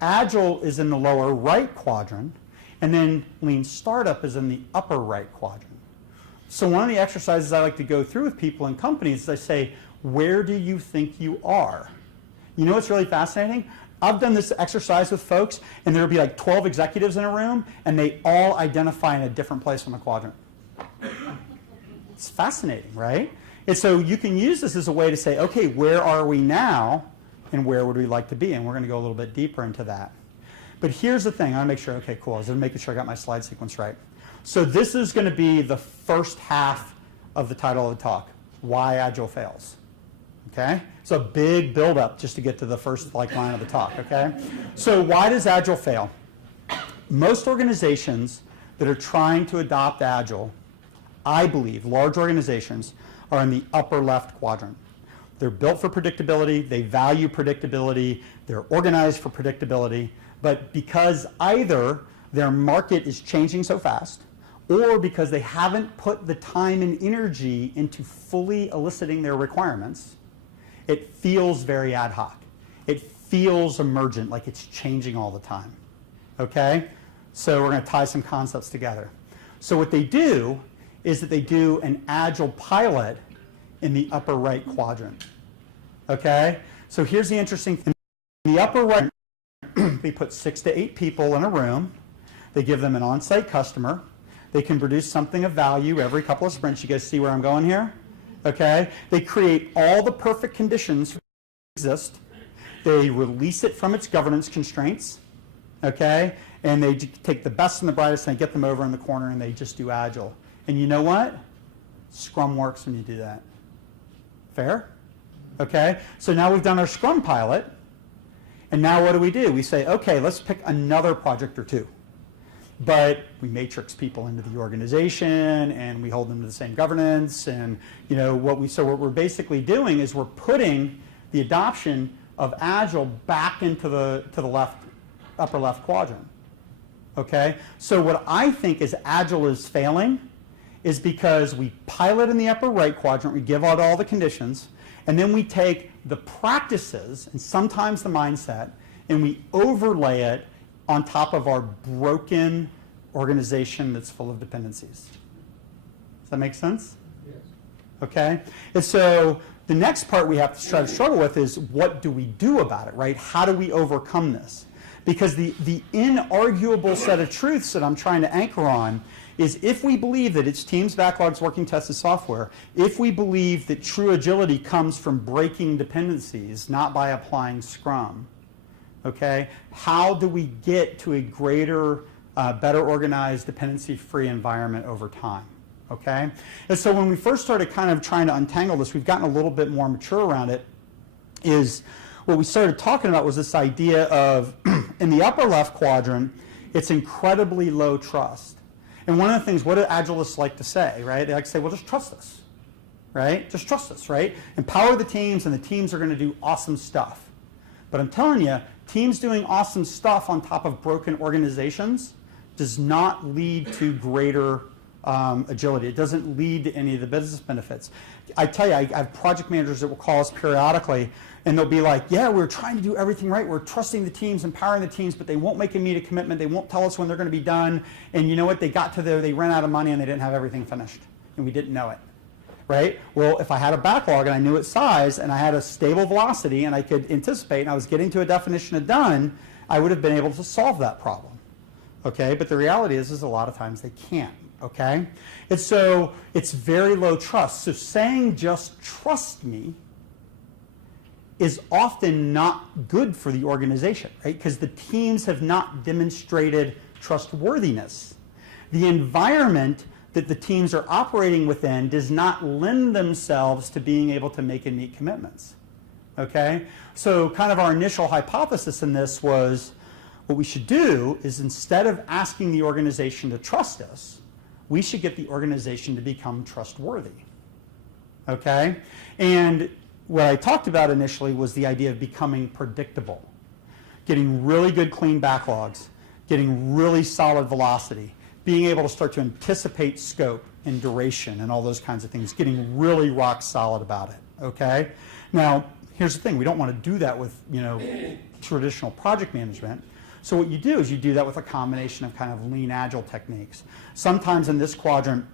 Agile is in the lower right quadrant. And then lean startup is in the upper right quadrant. So one of the exercises I like to go through with people in companies is I say, where do you think you are? You know what's really fascinating? I've done this exercise with folks, and there'll be like 12 executives in a room, and they all identify in a different place on the quadrant. It's fascinating, right? And so you can use this as a way to say, okay, where are we now, and where would we like to be? And we're going to go a little bit deeper into that. But here's the thing. I want to make sure, okay, cool. I was making sure I got my slide sequence right. So this is going to be the first half of the title of the talk, Why Agile Fails. Okay? So a big buildup just to get to the first line of the talk, okay? So why does Agile fail? Most organizations that are trying to adopt Agile, I believe, large organizations, are in the upper left quadrant. They're built for predictability, they value predictability, they're organized for predictability, but because either their market is changing so fast, or because they haven't put the time and energy into fully eliciting their requirements, it feels very ad hoc. It feels emergent, like it's changing all the time. Okay? So we're going to tie some concepts together. So what they do is that they do an Agile pilot in the upper right quadrant. Okay? So here's the interesting thing. In the upper right, they put 6 to 8 people in a room. They give them an on-site customer. They can produce something of value every couple of sprints. You guys see where I'm going here? Okay? They create all the perfect conditions to exist. They release it from its governance constraints. Okay? And they take the best and the brightest and they get them over in the corner and they just do Agile. And you know what? Scrum works when you do that. Fair? Okay? So now we've done our Scrum pilot. And now what do? We say, okay, let's pick another project or two. But we matrix people into the organization and we hold them to the same governance. And you know what we're basically doing is we're putting the adoption of Agile back into the upper left quadrant. Okay? So what I think is Agile is failing is because we pilot in the upper right quadrant, we give out all the conditions, and then we take the practices and sometimes the mindset and we overlay it on top of our broken organization that's full of dependencies. Does that make sense? Yes. Okay? And so the next part we have to try to struggle with is what do we do about it, right? How do we overcome this? Because the inarguable set of truths that I'm trying to anchor on is if we believe that it's teams, backlogs, working tested software, if we believe that true agility comes from breaking dependencies, not by applying Scrum, okay, how do we get to a greater, better organized, dependency-free environment over time? Okay? And so when we first started kind of trying to untangle this, we've gotten a little bit more mature around it, is what we started talking about was this idea of, in the upper left quadrant, it's incredibly low trust. And one of the things, what do Agilists like to say, right? They like to say, well, just trust us, right? Just trust us, right? Empower the teams, and the teams are going to do awesome stuff. But I'm telling you, teams doing awesome stuff on top of broken organizations does not lead to greater agility. It doesn't lead to any of the business benefits. I tell you, I have project managers that will call us periodically, and they'll be like, yeah, we're trying to do everything right. We're trusting the teams, empowering the teams, but they won't make a meet a commitment. They won't tell us when they're going to be done. And you know what? They got to there, they ran out of money, and they didn't have everything finished. And we didn't know it. Right? Well, if I had a backlog and I knew its size and I had a stable velocity and I could anticipate and I was getting to a definition of done, I would have been able to solve that problem. Okay? But the reality is a lot of times they can't. Okay? And so it's very low trust. So saying just trust me is often not good for the organization, right? Because the teams have not demonstrated trustworthiness. The environment that the teams are operating within does not lend themselves to being able to make and meet commitments. Okay? So kind of our initial hypothesis in this was what we should do is instead of asking the organization to trust us, we should get the organization to become trustworthy. Okay? And what I talked about initially was the idea of becoming predictable, getting really good clean backlogs, getting really solid velocity, being able to start to anticipate scope and duration and all those kinds of things, getting really rock solid about it, okay? Now, here's the thing, we don't want to do that with, traditional project management. So what you do is you do that with a combination of kind of lean agile techniques. Sometimes in this quadrant,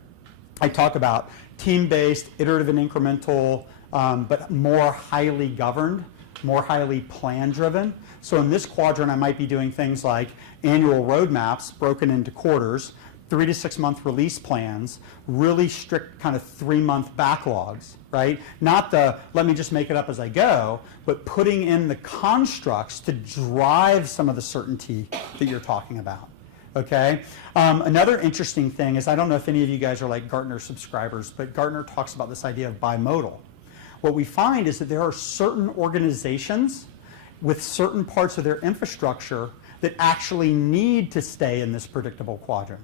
I talk about team-based, iterative and incremental, but more highly governed, more highly plan-driven. So in this quadrant, I might be doing things like annual roadmaps broken into quarters, 3 to 6 month release plans, really strict kind of 3-month backlogs, right? Not the let me just make it up as I go, but putting in the constructs to drive some of the certainty that you're talking about, okay? Another interesting thing is, I don't know if any of you guys are like Gartner subscribers, but Gartner talks about this idea of bimodal. what we find is that there are certain organizations with certain parts of their infrastructure that actually need to stay in this predictable quadrant.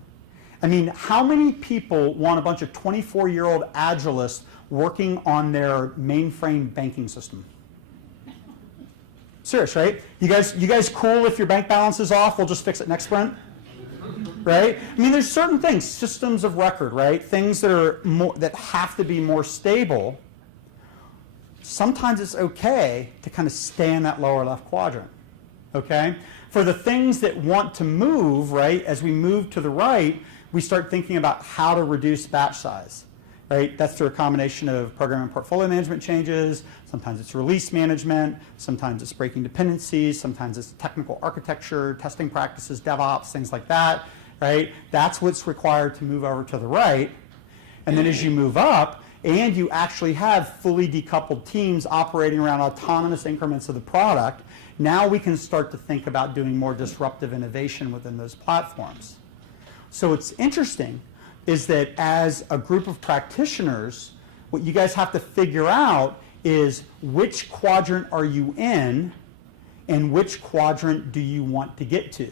I mean, how many people want a bunch of 24-year-old Agilists working on their mainframe banking system? Serious, right? You guys cool if your bank balance is off? We'll just fix it next sprint, right? I mean, there's certain things, systems of record, right? Things that are that have to be more stable. Sometimes it's okay to kind of stay in that lower left quadrant, okay? For the things that want to move, right, as we move to the right, we start thinking about how to reduce batch size, right? That's through a combination of program and portfolio management changes. Sometimes it's release management. Sometimes it's breaking dependencies. Sometimes it's technical architecture, testing practices, DevOps, things like that, right? That's what's required to move over to the right. And then as you move up, and you actually have fully decoupled teams operating around autonomous increments of the product, now we can start to think about doing more disruptive innovation within those platforms. So what's interesting is that as a group of practitioners, what you guys have to figure out is which quadrant are you in and which quadrant do you want to get to.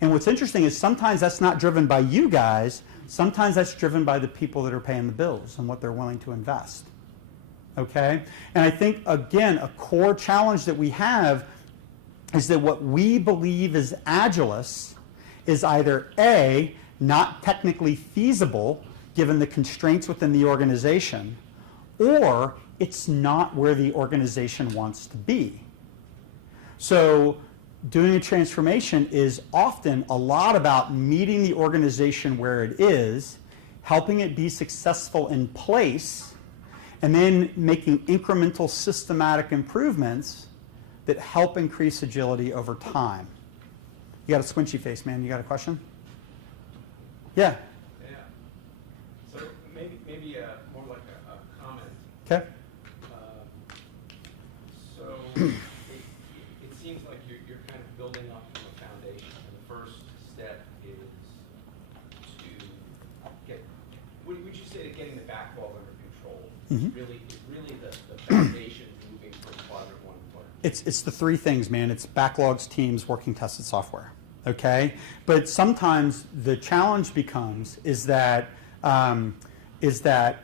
And what's interesting is sometimes that's not driven by you guys, sometimes that's driven by the people that are paying the bills and what they're willing to invest. Okay? And I think, again, a core challenge that we have is that what we believe as Agilists is either A, not technically feasible given the constraints within the organization, or it's not where the organization wants to be. So doing a transformation is often a lot about meeting the organization where it is, helping it be successful in place, and then making incremental systematic improvements that help increase agility over time. You got a squinchy face, man. You got a question? Yeah. Yeah. So maybe more like a comment. Okay. So it seems like you're kind of building up from a foundation, and the first step is to get. Would you say that getting the backlog under control is really the foundation of moving from quadrant 1 to quadrant 2? It's the three things, man. It's backlogs, teams, working tested software. Okay, but sometimes the challenge becomes is that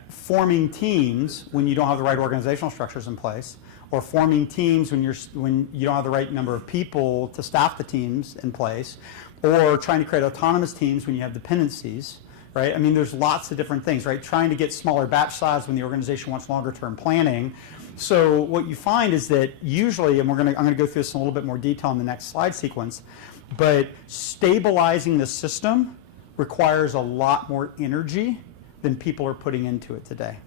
forming teams when you don't have the right organizational structures in place, or forming teams when you don't have the right number of people to staff the teams in place, or trying to create autonomous teams when you have dependencies. Right? I mean, there's lots of different things, right? Trying to get smaller batch size when the organization wants longer term planning. So what you find is that usually, and I'm going to go through this in a little bit more detail in the next slide sequence, but stabilizing the system requires a lot more energy than people are putting into it today.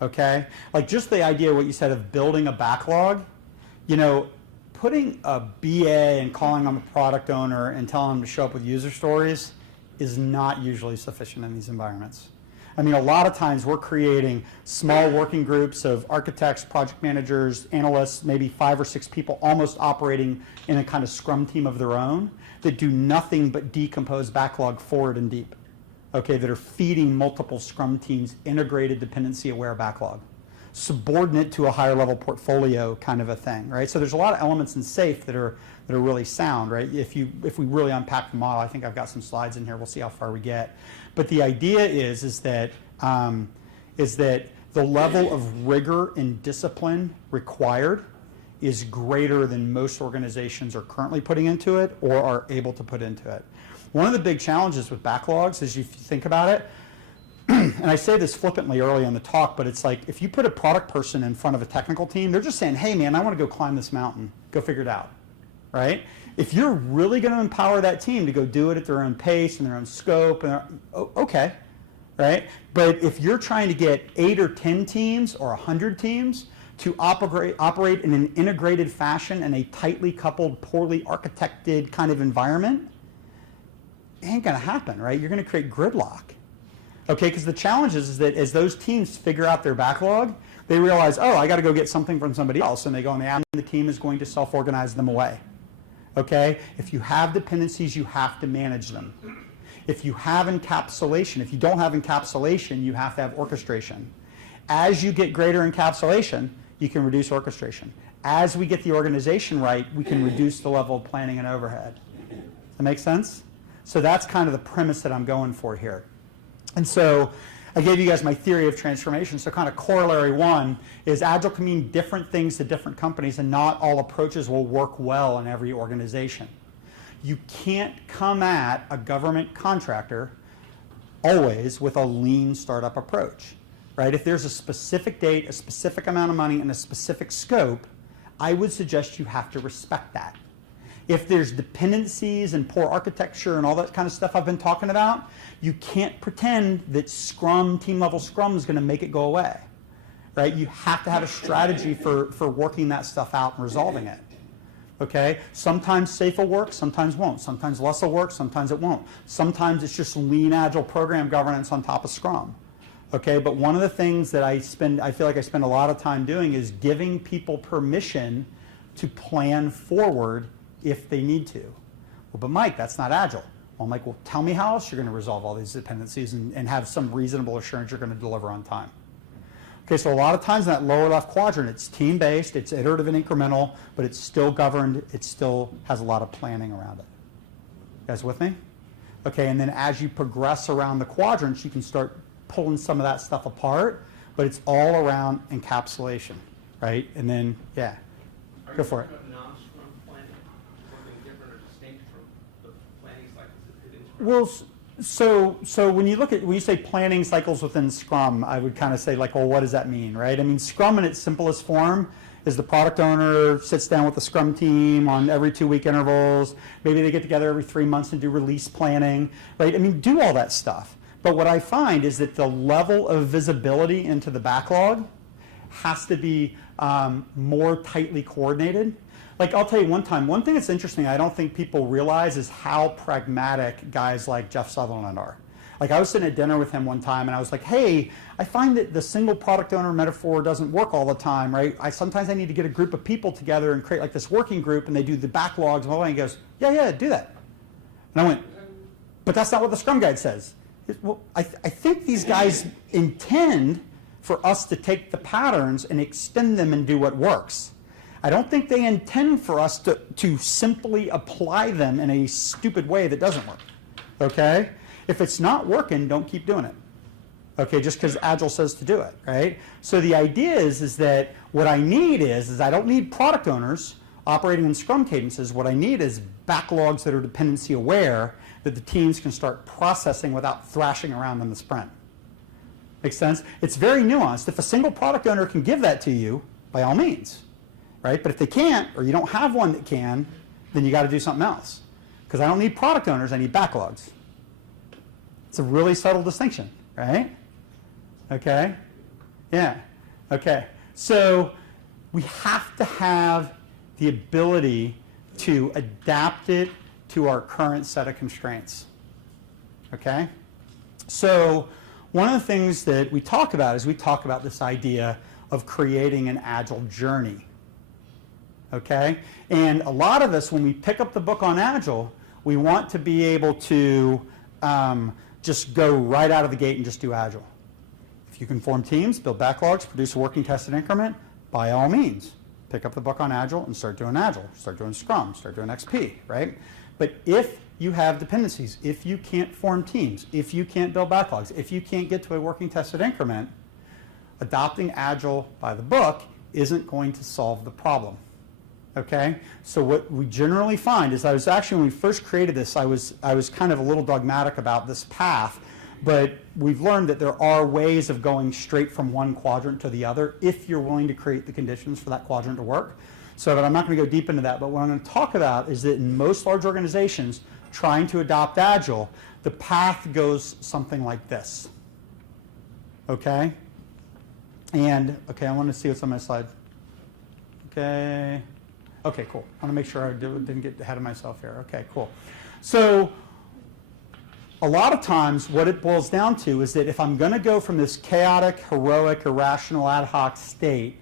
Okay? Like just the idea, what you said of building a backlog, you know, putting a BA and calling them a product owner and telling them to show up with user stories is not usually sufficient in these environments. I mean, a lot of times we're creating small working groups of architects, project managers, analysts, maybe 5 or 6 people almost operating in a kind of Scrum team of their own that do nothing but decompose backlog forward and deep, okay, that are feeding multiple Scrum teams integrated dependency-aware backlog, subordinate to a higher level portfolio kind of a thing, right? So there's a lot of elements in SAFe that are really sound, right? If we really unpack the model, I think I've got some slides in here. We'll see how far we get. But the idea is that the level of rigor and discipline required is greater than most organizations are currently putting into it or are able to put into it. One of the big challenges with backlogs is, if you think about it, and I say this flippantly early in the talk, but it's like if you put a product person in front of a technical team, they're just saying, hey man, I want to go climb this mountain, go figure it out, right? If you're really going to empower that team to go do it at their own pace and their own scope, okay, right? But if you're trying to get 8 or 10 teams or 100 teams to operate in an integrated fashion in a tightly coupled, poorly architected kind of environment, it ain't going to happen, right? You're going to create gridlock. Okay, because the challenge is that as those teams figure out their backlog, they realize, oh, I got to go get something from somebody else, and they go and the team is going to self-organize them away. Okay? If you have dependencies, you have to manage them. If you have encapsulation, if you don't have encapsulation, you have to have orchestration. as you get greater encapsulation, you can reduce orchestration. As we get the organization right, we can reduce the level of planning and overhead. Does that make sense? So that's kind of the premise that I'm going for here. And so I gave you guys my theory of transformation. So kind of corollary one is Agile can mean different things to different companies, and not all approaches will work well in every organization. You can't come at a government contractor always with a lean startup approach, right? If there's a specific date, a specific amount of money, and a specific scope, I would suggest you have to respect that. If there's dependencies and poor architecture and all that kind of stuff I've been talking about, you can't pretend that Scrum, team-level Scrum is going to make it go away, right? You have to have a strategy for working that stuff out and resolving it, okay? Sometimes SAFe will work, sometimes won't. Sometimes less will work, sometimes it won't. Sometimes it's just lean, agile program governance on top of Scrum, okay? But one of the things that I feel like I spend a lot of time doing is giving people permission to plan forward if they need to. Well, but Mike, that's not Agile. Well, I'm like, well, tell me how else you're going to resolve all these dependencies and have some reasonable assurance you're going to deliver on time. Okay, so a lot of times in that lower left quadrant, it's team-based, it's iterative and incremental, but it's still governed, it still has a lot of planning around it. You guys with me? Okay, and then as you progress around the quadrants, you can start pulling some of that stuff apart, but it's all around encapsulation, right? And then, yeah, go for it. Well, so when you say planning cycles within Scrum, I would kind of say like, well, what does that mean, right? I mean, Scrum in its simplest form is the product owner sits down with the Scrum team on every 2-week intervals. Maybe they get together every 3 months and do release planning, right? I mean, do all that stuff. But what I find is that the level of visibility into the backlog has to be more tightly coordinated. Like, I'll tell you one thing that's interesting I don't think people realize is how pragmatic guys like Jeff Sutherland are. Like, I was sitting at dinner with him one time and I was like, hey, I find that the single product owner metaphor doesn't work all the time, right? Sometimes I need to get a group of people together and create like this working group, and they do the backlogs and all that. And he goes, yeah, do that. And I went, but that's not what the Scrum Guide says. Well, I think these guys intend for us to take the patterns and extend them and do what works. I don't think they intend for us to simply apply them in a stupid way that doesn't work, okay? If it's not working, don't keep doing it, okay, just because Agile says to do it, right? So the idea is that what I need is I don't need product owners operating in Scrum cadences. What I need is backlogs that are dependency aware that the teams can start processing without thrashing around in the sprint. Make sense? It's very nuanced. If a single product owner can give that to you, by all means. Right? But if they can't, or you don't have one that can, then you got to do something else. Because I don't need product owners, I need backlogs. It's a really subtle distinction, right? Okay? Yeah. Okay. So we have to have the ability to adapt it to our current set of constraints. Okay? So one of the things that we talk about is we talk about this idea of creating an Agile journey. Okay? And a lot of us, when we pick up the book on Agile, we want to be able to just go right out of the gate and just do Agile. If you can form teams, build backlogs, produce a working tested increment, by all means, pick up the book on Agile and start doing Agile. Start doing Scrum, start doing XP, right? But if you have dependencies, if you can't form teams, if you can't build backlogs, if you can't get to a working tested increment, adopting Agile by the book isn't going to solve the problem. Okay, so what we generally find is when we first created this, I was kind of a little dogmatic about this path, but we've learned that there are ways of going straight from one quadrant to the other if you're willing to create the conditions for that quadrant to work. So I'm not going to go deep into that, but what I'm going to talk about is that in most large organizations trying to adopt Agile, the path goes something like this. Okay? And, okay, I want to see what's on my slide. Okay. Okay, cool. I want to make sure I didn't get ahead of myself here. Okay, cool. So a lot of times what it boils down to is that if I'm going to go from this chaotic, heroic, irrational, ad hoc state,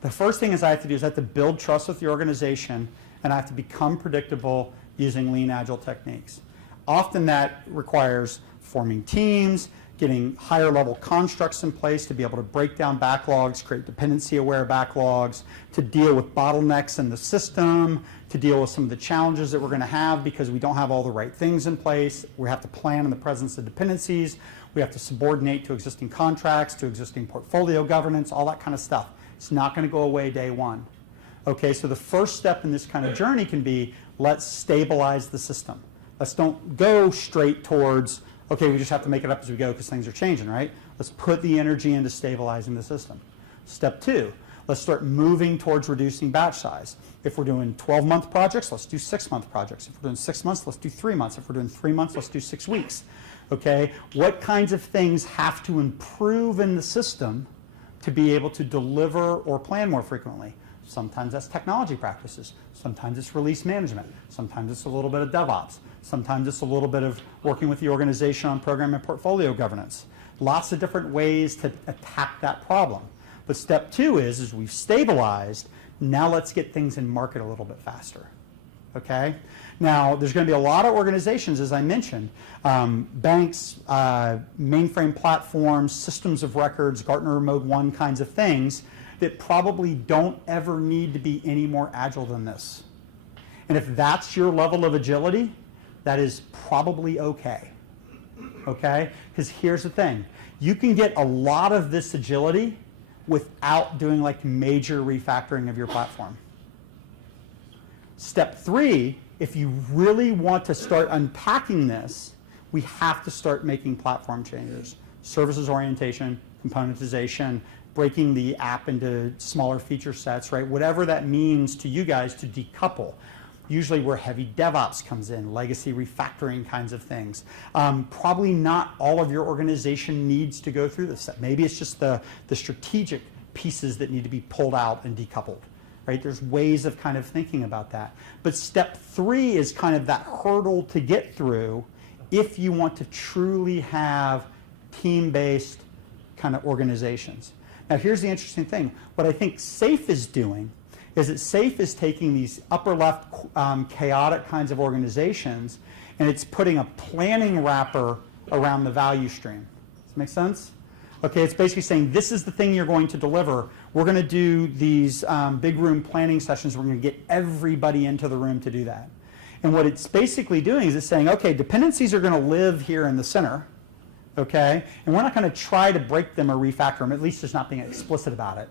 the first thing I have to do is I have to build trust with the organization, and I have to become predictable using lean, agile techniques. Often that requires forming teams, getting higher level constructs in place to be able to break down backlogs, create dependency aware backlogs, to deal with bottlenecks in the system, to deal with some of the challenges that we're going to have because we don't have all the right things in place. We have to plan in the presence of dependencies. We have to subordinate to existing contracts, to existing portfolio governance, all that kind of stuff. It's not going to go away day one. Okay, so the first step in this kind of journey can be, let's stabilize the system. Let's don't go straight towards, okay, we just have to make it up as we go because things are changing, right? Let's put the energy into stabilizing the system. Step two, let's start moving towards reducing batch size. If we're doing 12-month projects, let's do 6-month projects. If we're doing 6 months, let's do 3 months. If we're doing 3 months, let's do 6 weeks. Okay, what kinds of things have to improve in the system to be able to deliver or plan more frequently? Sometimes that's technology practices. Sometimes it's release management. Sometimes it's a little bit of DevOps. Sometimes it's a little bit of working with the organization on program and portfolio governance. Lots of different ways to attack that problem. But step two is we've stabilized, now let's get things in market a little bit faster. Okay? Now, there's going to be a lot of organizations, as I mentioned, banks, mainframe platforms, systems of records, Gartner Mode 1 kinds of things that probably don't ever need to be any more agile than this. And if that's your level of agility, that is probably okay. Okay? Because here's the thing. You can get a lot of this agility without doing like major refactoring of your platform. Step three, if you really want to start unpacking this, we have to start making platform changes. Services orientation, componentization, breaking the app into smaller feature sets, right? Whatever that means to you guys to decouple. Usually where heavy DevOps comes in, legacy refactoring kinds of things. Probably not all of your organization needs to go through this step. Maybe it's just the strategic pieces that need to be pulled out and decoupled, right? There's ways of kind of thinking about that. But step three is kind of that hurdle to get through if you want to truly have team-based kind of organizations. Now here's the interesting thing. What I think SAFE is doing is that SAFE is taking these upper left chaotic kinds of organizations and it's putting a planning wrapper around the value stream. Does that make sense? Okay, it's basically saying this is the thing you're going to deliver. We're going to do these big room planning sessions. We're going to get everybody into the room to do that. And what it's basically doing is it's saying, okay, dependencies are going to live here in the center. Okay, and we're not going to try to break them or refactor them, at least just not being explicit about it.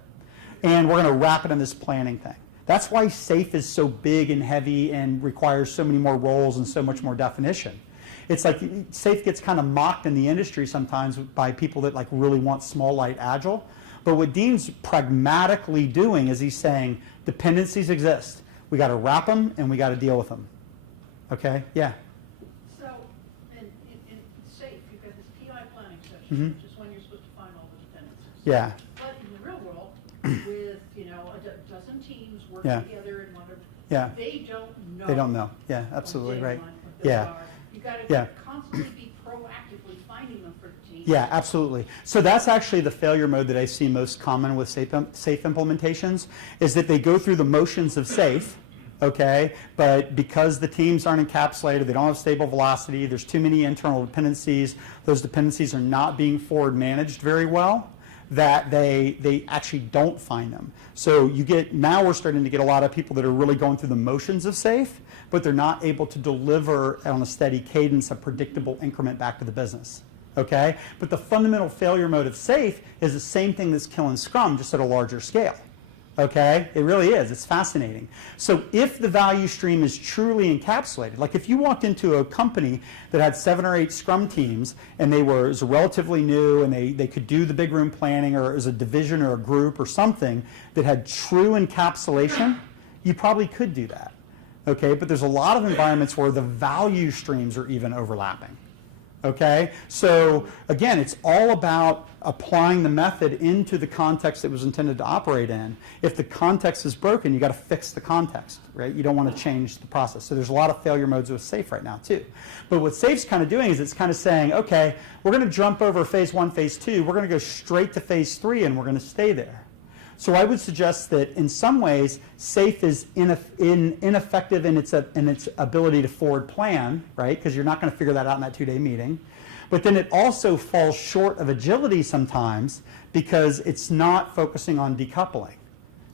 And we're going to wrap it in this planning thing. That's why SAFE is so big and heavy and requires so many more roles and so much more definition. It's like SAFE gets kind of mocked in the industry sometimes by people that like really want small, light, agile. But what Dean's pragmatically doing is he's saying dependencies exist. We got to wrap them and we got to deal with them. Okay, yeah. Which is when you're supposed to find all the dependencies. Yeah. But in the real world, with a dozen teams working together and whatever, they don't know. They don't know. Yeah, absolutely right. You got to constantly be proactively finding them for the team. Yeah, absolutely. So that's actually the failure mode that I see most common with SAFE implementations, is that they go through the motions of SAFE. Okay, but because the teams aren't encapsulated, they don't have stable velocity, there's too many internal dependencies, those dependencies are not being forward managed very well, that they actually don't find them. So now we're starting to get a lot of people that are really going through the motions of SAFE, but they're not able to deliver on a steady cadence a predictable increment back to the business. Okay, but the fundamental failure mode of SAFE is the same thing that's killing Scrum, just at a larger scale. Okay, it really is. It's fascinating. So if the value stream is truly encapsulated, like if you walked into a company that had 7 or 8 Scrum teams and it was relatively new and they could do the big room planning, or it was a division or a group or something that had true encapsulation, you probably could do that. Okay, but there's a lot of environments where the value streams are even overlapping. Okay, so again, it's all about applying the method into the context it was intended to operate in. If the context is broken, you got to fix the context, right? You don't want to change the process. So there's a lot of failure modes with SAFE right now too. But what SAFE's kind of doing is it's kind of saying, okay, we're going to jump over phase 1, phase 2. We're going to go straight to phase 3, and we're going to stay there. So I would suggest that in some ways, SAFE is ineffective in its ability to forward plan, right? Because you're not going to figure that out in that 2-day meeting. But then it also falls short of agility sometimes because it's not focusing on decoupling,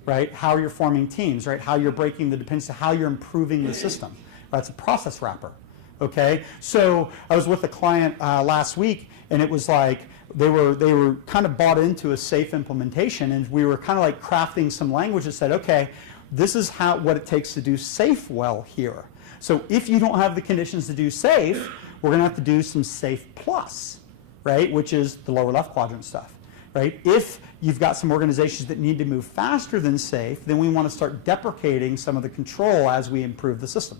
right? How you're forming teams, right? How you're breaking the dependency, how you're improving the system. That's a process wrapper, okay? So I was with a client last week, and it was like they were kind of bought into a safe implementation, and we were kind of like crafting some language that said, okay, this is what it takes to do safe well here. So if you don't have the conditions to do safe, we're going to have to do some safe plus, right? Which is the lower left quadrant stuff, right? If you've got some organizations that need to move faster than safe, then we want to start deprecating some of the control as we improve the system.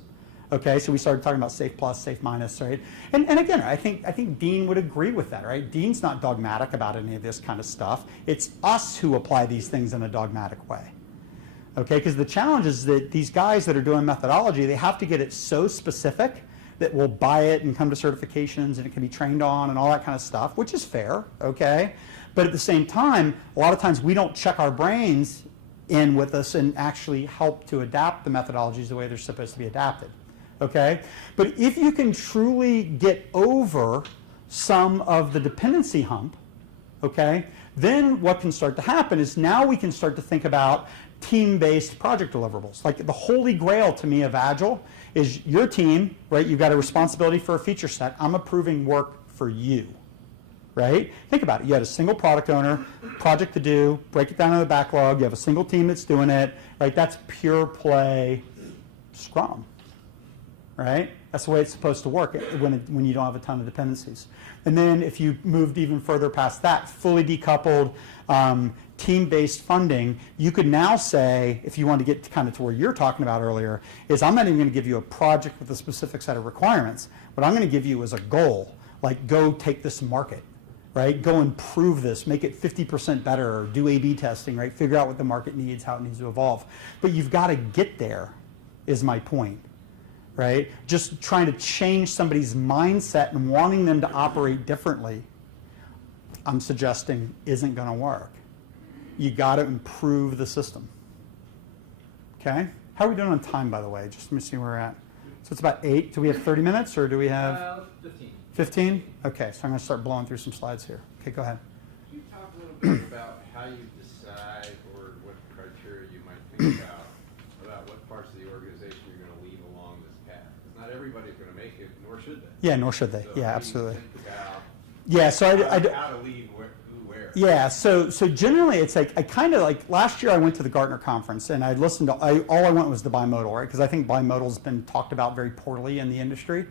Okay, so we started talking about safe plus, safe minus, right? And again, I think Dean would agree with that, right? Dean's not dogmatic about any of this kind of stuff. It's us who apply these things in a dogmatic way. Okay, because the challenge is that these guys that are doing methodology, they have to get it so specific that we'll buy it and come to certifications and it can be trained on and all that kind of stuff, which is fair, okay? But at the same time, a lot of times we don't check our brains in with us and actually help to adapt the methodologies the way they're supposed to be adapted, okay? But if you can truly get over some of the dependency hump, okay, then what can start to happen is now we can start to think about team-based project deliverables. Like the holy grail to me of Agile is your team, right? You've got a responsibility for a feature set. I'm approving work for you, right? Think about it. You had a single product owner, project to do, break it down in the backlog. You have a single team that's doing it, right? That's pure play Scrum, right? That's the way it's supposed to work when you don't have a ton of dependencies. And then if you moved even further past that, fully decoupled, team-based funding, you could now say, if you want to get kind of to where you're talking about earlier, is I'm not even going to give you a project with a specific set of requirements. What I'm going to give you is a goal, like go take this to market, right? Go improve this, make it 50% better, or do A/B testing, right? Figure out what the market needs, how it needs to evolve. But you've got to get there, is my point, right? Just trying to change somebody's mindset and wanting them to operate differently, I'm suggesting isn't going to work. You got to improve the system. Okay? How are we doing on time, by the way? Just let me see where we're at. So it's about 8. Do we have 30 minutes, or do we have 15. 15? Okay, so I'm going to start blowing through some slides here. Okay, go ahead. Can you talk a little bit about how you decide or what criteria you might think about what parts of the organization you're going to leave along this path? Because not everybody's going to make it, nor should they. Yeah, nor should they. So Yeah, how do you absolutely. think about Yeah, so how to leave who where? Yeah, so generally it's like, I kind of like, last year I went to the Gartner conference and I listened to, all I went was the bimodal, right? Because I think bimodal's been talked about very poorly in the industry.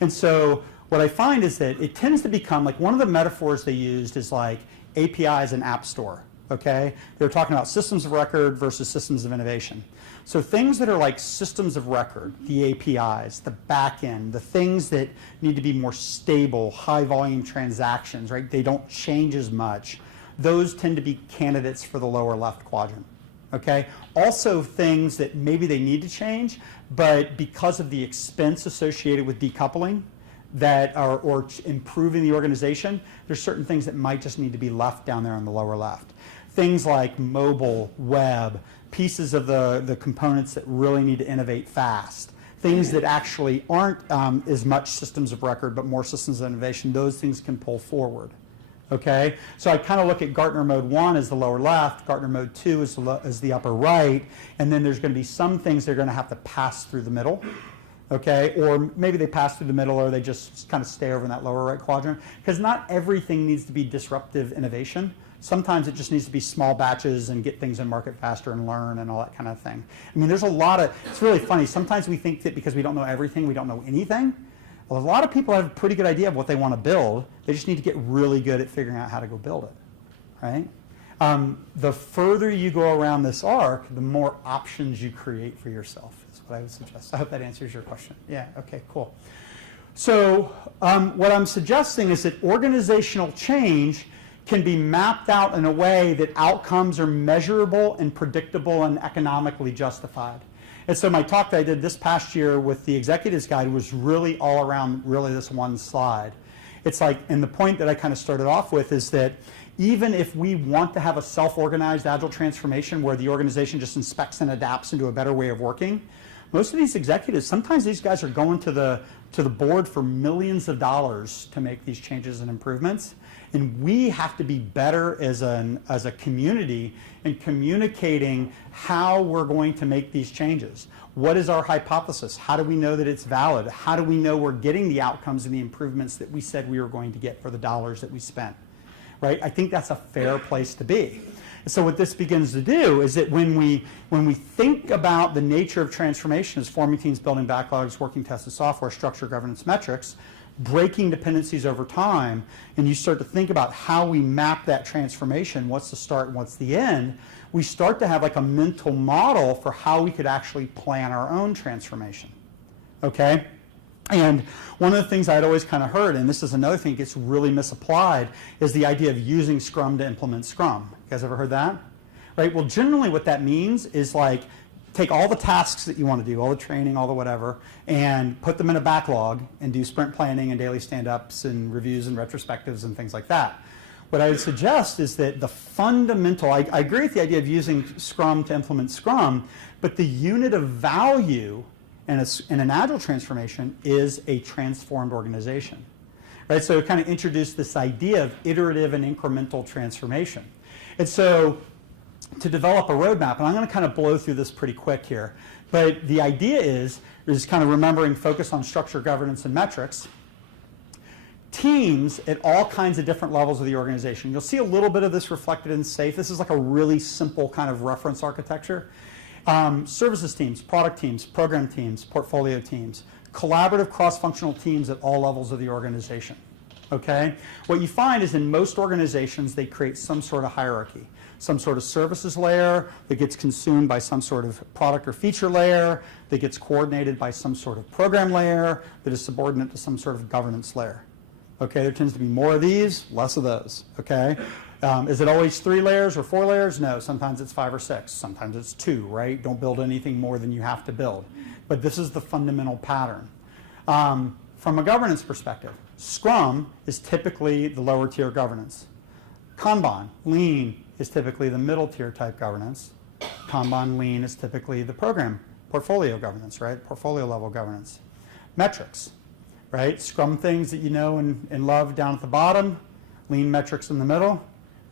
And so what I find is that it tends to become, like one of the metaphors they used is like APIs and app store, okay? They were talking about systems of record versus systems of innovation. So things that are like systems of record, the APIs, the back end, the things that need to be more stable, high volume transactions, right? They don't change as much. Those tend to be candidates for the lower left quadrant, okay? Also things that maybe they need to change, but because of the expense associated with decoupling that are, or improving the organization, there's certain things that might just need to be left down there on the lower left. Things like mobile, web, pieces of the components that really need to innovate fast, things that actually aren't as much systems of record but more systems of innovation, those things can pull forward. Okay, so I kind of look at Gartner mode 1 as the lower left, Gartner mode 2 as the upper right, and then there's going to be some things that are going to have to pass through the middle. Okay, or maybe they pass through the middle or they just kind of stay over in that lower right quadrant, because not everything needs to be disruptive innovation. Sometimes it just needs to be small batches and get things in market faster and learn and all that kind of thing. I mean, there's a lot of, it's really funny. Sometimes we think that because we don't know everything, we don't know anything. Well, a lot of people have a pretty good idea of what they want to build. They just need to get really good at figuring out how to go build it, right? The further you go around this arc, the more options you create for yourself, is what I would suggest. I hope that answers your question. Yeah, okay, cool. So what I'm suggesting is that organizational change can be mapped out in a way that outcomes are measurable and predictable and economically justified. And so my talk that I did this past year with the Executives Guide was really all around really this one slide. It's like, and the point that I kind of started off with is that even if we want to have a self-organized agile transformation where the organization just inspects and adapts into a better way of working, most of these executives, sometimes these guys are going to the to the board for millions of dollars to make these changes and improvements. And we have to be better as a community in communicating how we're going to make these changes. What is our hypothesis? How do we know that it's valid? How do we know we're getting the outcomes and the improvements that we said we were going to get for the dollars that we spent? Right? I think that's a fair place to be. So what this begins to do is that when we think about the nature of transformation as forming teams, building backlogs, working tested software, structure, governance, metrics, breaking dependencies over time, and you start to think about how we map that transformation, what's the start and what's the end, we start to have like a mental model for how we could actually plan our own transformation. Okay? And one of the things I'd always kind of heard, and this is another thing that gets really misapplied, is the idea of using Scrum to implement Scrum. You guys ever heard that? Right? Well, generally what that means is like take all the tasks that you want to do, all the training, all the whatever, and put them in a backlog and do sprint planning and daily stand-ups and reviews and retrospectives and things like that. What I would suggest is that the fundamental, I agree with the idea of using Scrum to implement Scrum, but the unit of value in an Agile transformation is a transformed organization. Right? So it kind of introduced this idea of iterative and incremental transformation. And so to develop a roadmap, and I'm going to kind of blow through this pretty quick here, but the idea is kind of remembering focus on structure, governance, and metrics. Teams at all kinds of different levels of the organization. You'll see a little bit of this reflected in SAFe. This is like a really simple kind of reference architecture. Services teams, product teams, program teams, portfolio teams, collaborative cross-functional teams at all levels of the organization. Okay? What you find is in most organizations, they create some sort of hierarchy, some sort of services layer that gets consumed by some sort of product or feature layer that gets coordinated by some sort of program layer that is subordinate to some sort of governance layer. Okay, there tends to be more of these, less of those. Okay, is it always 3 layers or 4 layers? No, sometimes it's 5 or 6. Sometimes it's 2, right? Don't build anything more than you have to build. But this is the fundamental pattern. From a governance perspective, Scrum is typically the lower tier governance. Kanban, Lean, is typically the middle tier type governance. Kanban, Lean is typically the program portfolio governance, right? Portfolio level governance. Metrics, right? Scrum things that you know and love down at the bottom, Lean metrics in the middle,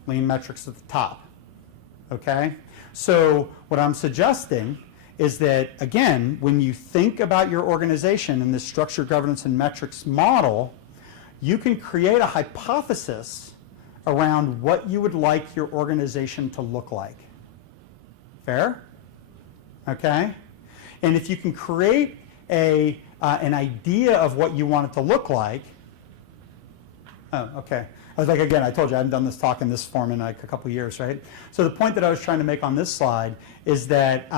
Lean metrics at the top. Okay? So what I'm suggesting is that, again, when you think about your organization in this structure, governance, and metrics model, you can create a hypothesis around what you would like your organization to look like. Fair? Okay? And if you can create an idea of what you want it to look like, oh, okay. I was like, again, I told you I haven't done this talk in this form in like a couple years, right? So the point that I was trying to make on this slide is that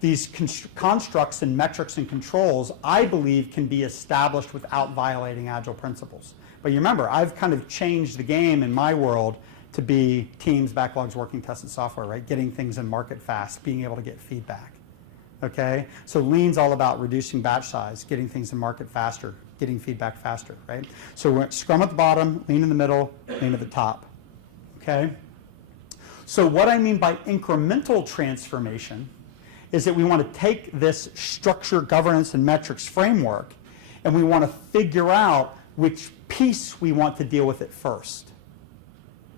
these constructs and metrics and controls, I believe, can be established without violating Agile principles. But you remember, I've kind of changed the game in my world to be teams, backlogs, working tested software, right? Getting things in market fast, being able to get feedback. Okay? So Lean's all about reducing batch size, getting things in market faster, getting feedback faster, right? So we're Scrum at the bottom, Lean in the middle, Lean at the top. Okay? So what I mean by incremental transformation is that we want to take this structure, governance, and metrics framework, and we want to figure out which piece we want to deal with it first.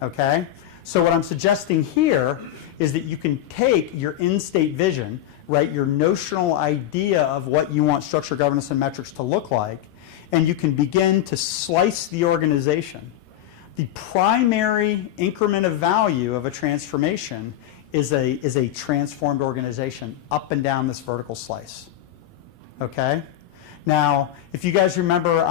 Okay? So what I'm suggesting here is that you can take your in-state vision, right, your notional idea of what you want structure, governance, and metrics to look like, and you can begin to slice the organization. The primary increment of value of a transformation is a transformed organization up and down this vertical slice. Okay? Now, if you guys remember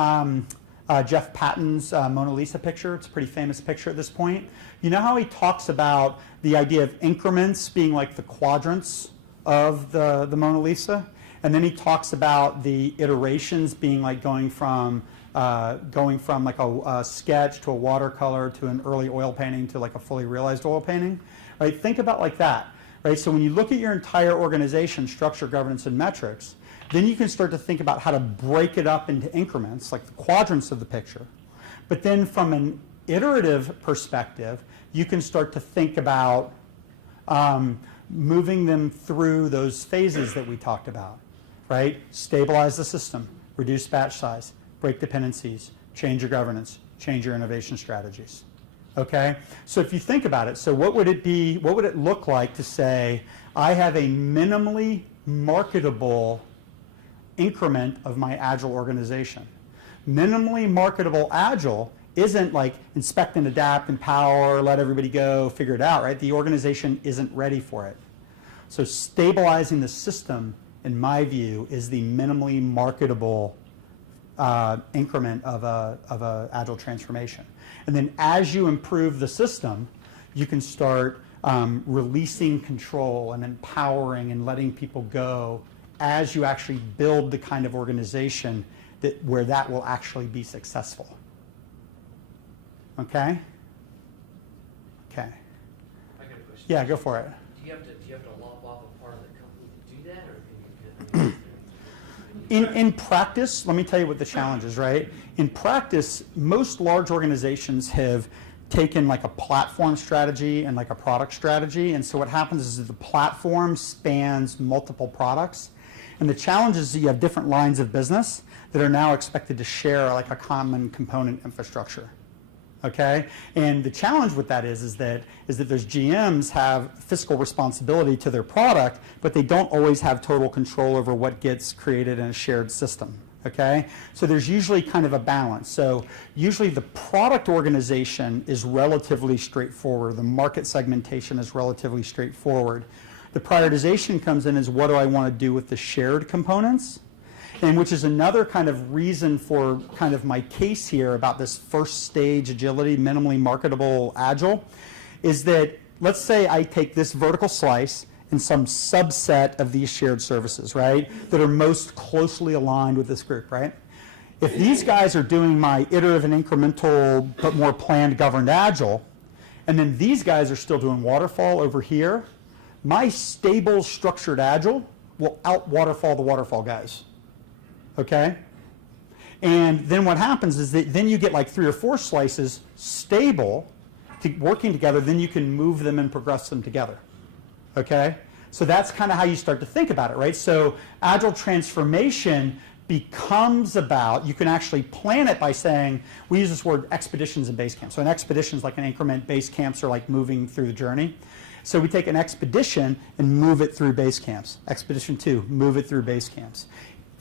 Jeff Patton's Mona Lisa picture, it's a pretty famous picture at this point. You know how he talks about the idea of increments being like the quadrants of the Mona Lisa? And then he talks about the iterations being like going from like a sketch to a watercolor to an early oil painting to like a fully realized oil painting. Right? Think about like that. Right? So when you look at your entire organization, structure, governance, and metrics, then you can start to think about how to break it up into increments, like the quadrants of the picture. But then from an iterative perspective, you can start to think about moving them through those phases that we talked about, right? Stabilize the system, reduce batch size, break dependencies, change your governance, change your innovation strategies. Okay? So if you think about it, so what would it look like to say, I have a minimally marketable increment of my Agile organization? Minimally marketable Agile isn't like inspect and adapt, empower, let everybody go, figure it out, right? The organization isn't ready for it. So stabilizing the system, in my view, is the minimally marketable increment of a Agile transformation. And then as you improve the system, you can start releasing control and empowering and letting people go as you actually build the kind of organization where that will actually be successful. Okay? Okay. I got a question. Yeah, go for it. Do you have to lop off a part of the company to do that, or can you In practice, let me tell you what the challenge is, right? In practice, most large organizations have taken like a platform strategy and like a product strategy, and so what happens is that the platform spans multiple products, and the challenge is that you have different lines of business that are now expected to share like a common component infrastructure. Okay, and the challenge with that is that those GMs have fiscal responsibility to their product, but they don't always have total control over what gets created in a shared system. Okay, so there's usually kind of a balance. So usually the product organization is relatively straightforward. The market segmentation is relatively straightforward. The prioritization comes in as what do I want to do with the shared components? And which is another kind of reason for kind of my case here about this first stage agility, minimally marketable Agile, is that let's say I take this vertical slice and some subset of these shared services, right, that are most closely aligned with this group, right? If these guys are doing my iterative and incremental but more planned governed Agile, and then these guys are still doing waterfall over here, my stable structured Agile will out-waterfall the waterfall guys. Okay? And then what happens is that then you get like 3 or 4 slices stable, working together, then you can move them and progress them together. Okay? So that's kind of how you start to think about it, right? So Agile transformation becomes about, you can actually plan it by saying, we use this word expeditions and base camps. So an expedition is like an increment, base camps are like moving through the journey. So we take an expedition and move it through base camps. Expedition 2, move it through base camps.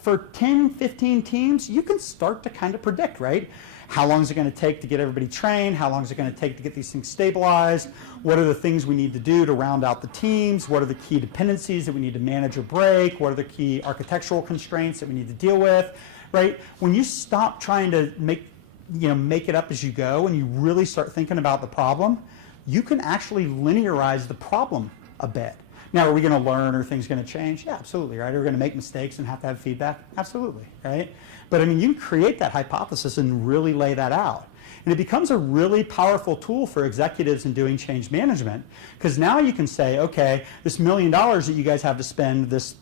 For 10, 15 teams, you can start to kind of predict, right? How long is it going to take to get everybody trained? How long is it going to take to get these things stabilized? What are the things we need to do to round out the teams? What are the key dependencies that we need to manage or break? What are the key architectural constraints that we need to deal with, right? When you stop trying to make it up as you go and you really start thinking about the problem, you can actually linearize the problem a bit. Now, are we going to learn? Are things going to change? Yeah, absolutely, right? Are we going to make mistakes and have to have feedback? Absolutely, right? But I mean, you can create that hypothesis and really lay that out. And it becomes a really powerful tool for executives in doing change management, because now you can say, okay, this $1 million that you guys have to spend this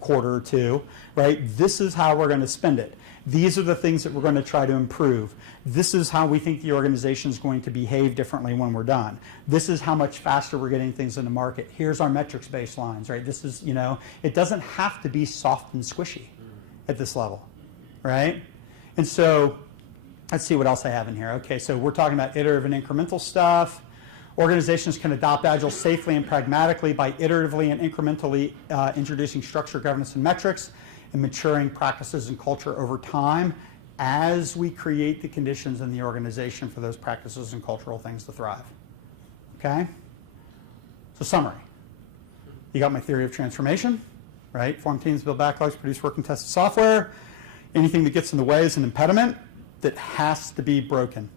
quarter or two, right? This is how we're going to spend it. These are the things that we're going to try to improve. This is how we think the organization is going to behave differently when we're done. This is how much faster we're getting things in the market. Here's our metrics baselines, right? This is, it doesn't have to be soft and squishy at this level, right? And so let's see what else I have in here. Okay, so we're talking about iterative and incremental stuff. Organizations can adopt Agile safely and pragmatically by iteratively and incrementally introducing structure, governance, and metrics, and maturing practices and culture over time as we create the conditions in the organization for those practices and cultural things to thrive. Okay? So summary. You got my theory of transformation, right? Form teams, build backlogs, produce work and tested software. Anything that gets in the way is an impediment that has to be broken.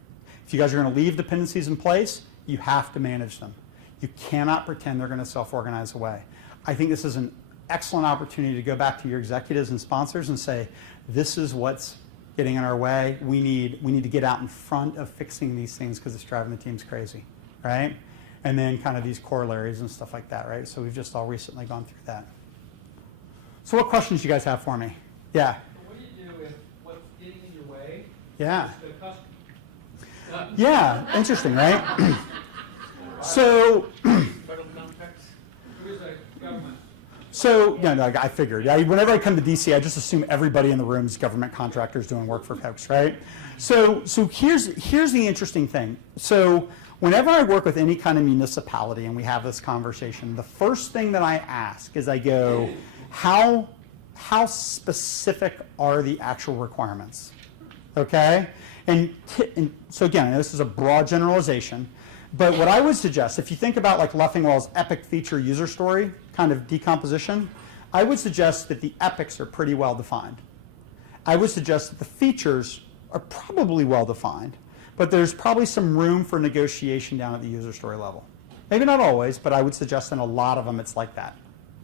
If you guys are going to leave dependencies in place, you have to manage them. You cannot pretend they're going to self-organize away. I think this is an excellent opportunity to go back to your executives and sponsors and say, this is what's getting in our way. We need to get out in front of fixing these things because it's driving the teams crazy, right? And then kind of these corollaries and stuff like that, right? So we've just all recently gone through that. So what questions do you guys have for me? Yeah. What do you do if what's getting in your way Yeah. is the customer? Yeah, interesting, right? So, Who is a government? So, no, I figured. Whenever I come to DC, I just assume everybody in the room is government contractors doing work for folks, right? So here's the interesting thing. So whenever I work with any kind of municipality and we have this conversation, the first thing that I ask is I go, how specific are the actual requirements? Okay? And so again, this is a broad generalization, but what I would suggest, if you think about like Leffingwell's epic feature user story kind of decomposition, I would suggest that the epics are pretty well defined. I would suggest that the features are probably well defined, but there's probably some room for negotiation down at the user story level. Maybe not always, but I would suggest in a lot of them it's like that.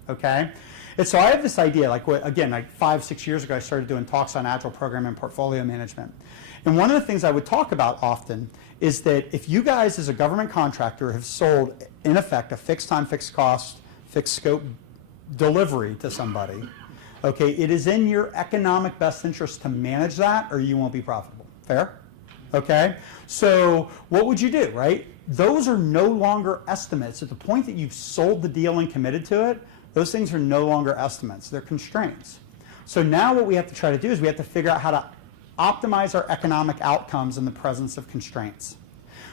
Okay? And so I have this idea, like 5-6 years ago, I started doing talks on Agile program and portfolio management. And one of the things I would talk about often is that if you guys as a government contractor have sold, in effect, a fixed time, fixed cost, fixed scope delivery to somebody, okay, it is in your economic best interest to manage that or you won't be profitable. Fair? Okay? So what would you do, right? Those are no longer estimates. At the point that you've sold the deal and committed to it, those things are no longer estimates. They're constraints. So now what we have to try to do is we have to figure out how to optimize our economic outcomes in the presence of constraints.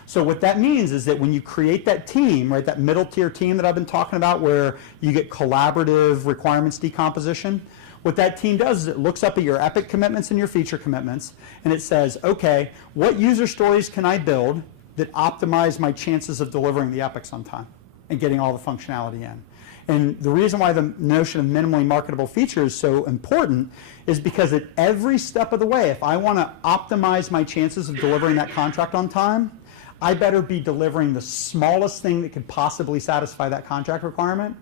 So what that means is that when you create that team, right, that middle tier team that I've been talking about where you get collaborative requirements decomposition, what that team does is it looks up at your epic commitments and your feature commitments, and it says, okay, what user stories can I build that optimize my chances of delivering the epics on time and getting all the functionality in? And the reason why the notion of minimally marketable features is so important is because at every step of the way, if I want to optimize my chances of delivering that contract on time, I better be delivering the smallest thing that could possibly satisfy that contract requirement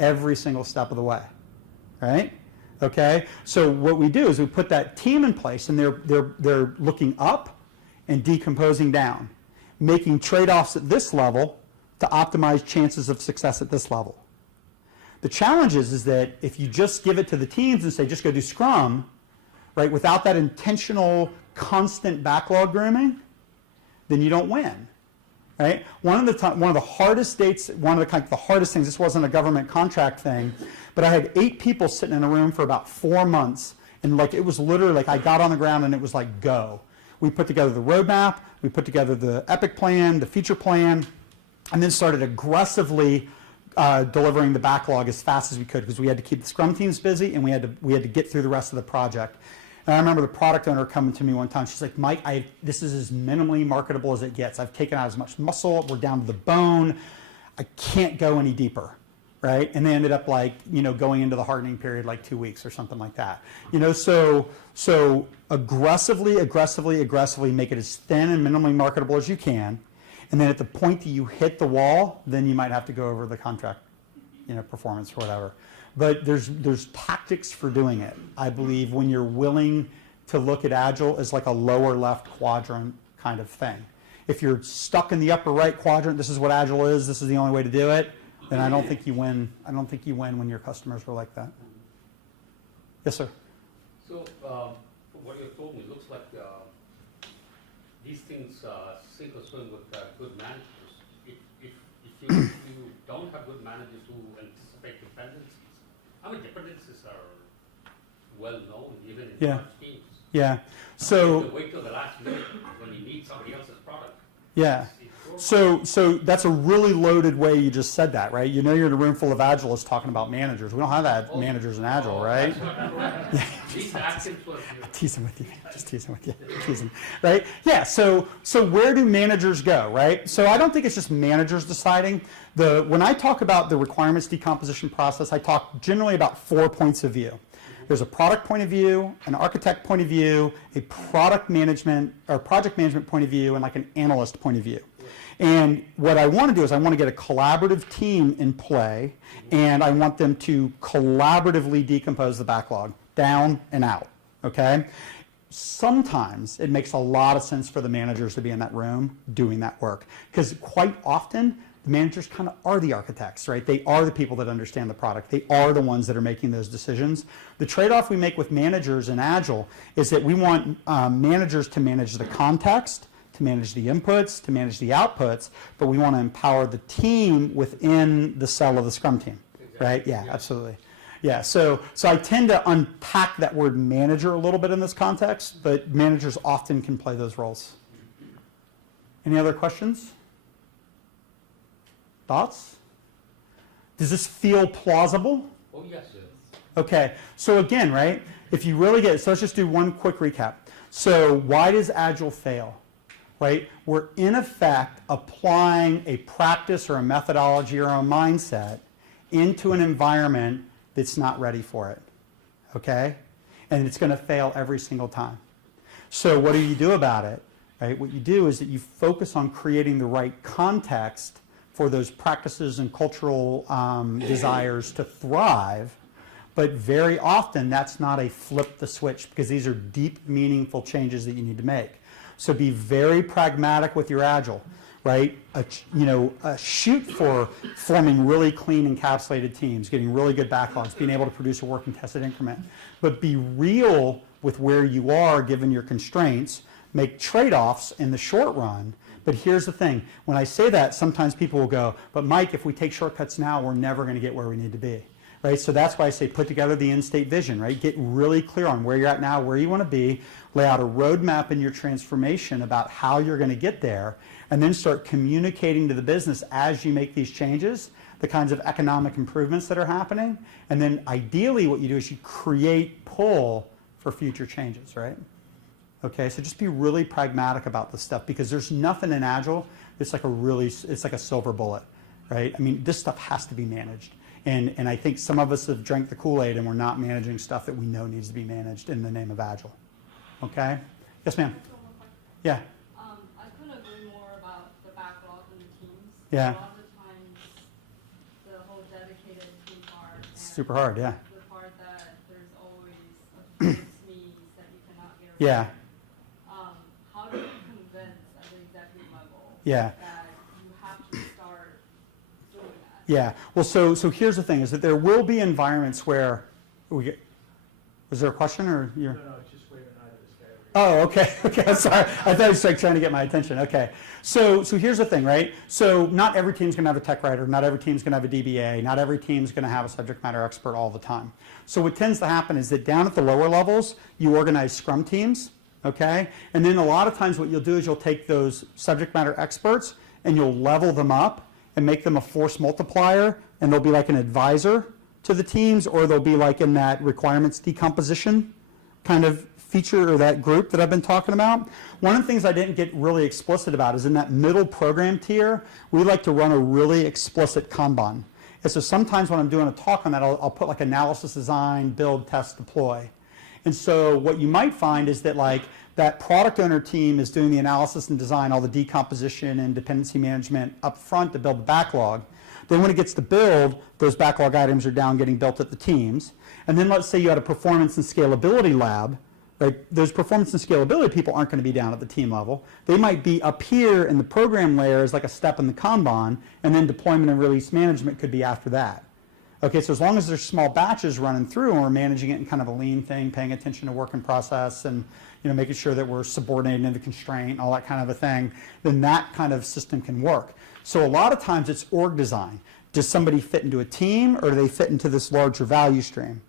every single step of the way, right? Okay, so what we do is we put that team in place, and they're looking up and decomposing down, making trade-offs at this level to optimize chances of success at this level. The challenge is that if you just give it to the teams and say, just go do Scrum, right, without that intentional, constant backlog grooming, then you don't win, right? One of the hardest dates, the hardest things, this wasn't a government contract thing, but I had 8 people sitting in a room for about 4 months, and like it was literally like I got on the ground and it was like go. We put together the roadmap, we put together the epic plan, the feature plan, and then started aggressively delivering the backlog as fast as we could because we had to keep the Scrum teams busy and we had to get through the rest of the project. And I remember the product owner coming to me one time. She's like, Mike, this is as minimally marketable as it gets. I've taken out as much muscle. We're down to the bone. I can't go any deeper, right? And they ended up going into the hardening period like 2 weeks or something like that. So aggressively make it as thin and minimally marketable as you can. And then at the point that you hit the wall, then you might have to go over the contract, performance or whatever. But there's tactics for doing it. I believe when you're willing to look at Agile as like a lower left quadrant kind of thing. If you're stuck in the upper right quadrant, this is what Agile is, this is the only way to do it, then I don't think you win. I don't think you win when your customers are like that. Yes, sir. So what you told me looks like these things sink or swim with good managers. If you don't have good managers who anticipate dependencies, dependencies are well known even in large teams. Yeah. So you wait till the last minute when you need somebody else's product. Yeah. So that's a really loaded way you just said that, right? You're in a room full of Agilists talking about managers. We don't have managers in Agile, right? Teasing with you. Just teasing with you. Teasing. Right? Yeah. So where do managers go, right? So I don't think it's just managers deciding. When I talk about the requirements decomposition process, I talk generally about 4 points of view. There's a product point of view, an architect point of view, a product management or project management point of view, and like an analyst point of view. And what I want to do is I want to get a collaborative team in play, and I want them to collaboratively decompose the backlog down and out, okay? Sometimes it makes a lot of sense for the managers to be in that room doing that work, because quite often the managers kind of are the architects, right? They are the people that understand the product. They are the ones that are making those decisions. The trade-off we make with managers in Agile is that we want managers to manage the context, to manage the inputs, to manage the outputs, but we want to empower the team within the cell of the Scrum team, right? Yeah, absolutely. Yeah, so I tend to unpack that word manager a little bit in this context, but managers often can play those roles. Any other questions? Thoughts? Does this feel plausible? Oh, yes, sir. Okay, so again, right, if you really get it, so let's just do one quick recap. So why does Agile fail? Right? We're in effect applying a practice or a methodology or a mindset into an environment that's not ready for it. Okay? And it's going to fail every single time. So what do you do about it? Right? What you do is that you focus on creating the right context for those practices and cultural desires to thrive, but very often that's not a flip the switch because these are deep, meaningful changes that you need to make. So be very pragmatic with your Agile, right? Shoot for forming really clean encapsulated teams, getting really good backlogs, being able to produce a working tested increment. But be real with where you are given your constraints, make trade-offs in the short run. But here's the thing, when I say that, sometimes people will go, but Mike, if we take shortcuts now, we're never going to get where we need to be. Right? So that's why I say put together the end state vision, right? Get really clear on where you're at now, where you want to be, lay out a roadmap in your transformation about how you're going to get there, and then start communicating to the business as you make these changes, the kinds of economic improvements that are happening, and then ideally what you do is you create pull for future changes, right? Okay, so just be really pragmatic about this stuff because there's nothing in Agile that's like it's like a silver bullet, right? I mean, this stuff has to be managed. And I think some of us have drank the Kool-Aid and we're not managing stuff that we know needs to be managed in the name of Agile. Okay? Yes, ma'am. Yeah. I couldn't agree more about the backlog and the teams. Yeah. A lot of the times, the whole dedicated team part. And Super hard, yeah. The part that there's always a few sneeze that you cannot get rid of. Yeah. How do you convince at the executive level Yeah. that you have to start doing that? Yeah. Well, so here's the thing: is that there will be environments where we get. Was there a question or you're? No, it's just waving hi to this guy. Oh, okay. Okay. I'm sorry. I thought he was like trying to get my attention. Okay. So here's the thing, right? So not every team's going to have a tech writer. Not every team's going to have a DBA. Not every team's going to have a subject matter expert all the time. So what tends to happen is that down at the lower levels, you organize Scrum teams. Okay. And then a lot of times what you'll do is you'll take those subject matter experts and you'll level them up and make them a force multiplier, and they'll be like an advisor to the teams, or they'll be like in that requirements decomposition kind of feature or that group that I've been talking about. One of the things I didn't get really explicit about is in that middle program tier, we like to run a really explicit Kanban. And so sometimes when I'm doing a talk on that, I'll put like analysis, design, build, test, deploy. And so what you might find is that like that product owner team is doing the analysis and design, all the decomposition and dependency management up front to build the backlog. Then when it gets to build, those backlog items are down getting built at the teams. And then let's say you had a performance and scalability lab, right? Those performance and scalability people aren't going to be down at the team level. They might be up here in the program layer as like a step in the Kanban, and then deployment and release management could be after that. Okay, so as long as there's small batches running through and we're managing it in kind of a lean thing, paying attention to work in process and making sure that we're subordinating the constraint and all that kind of a thing, then that kind of system can work. So a lot of times it's org design. Does somebody fit into a team or do they fit into this larger value stream?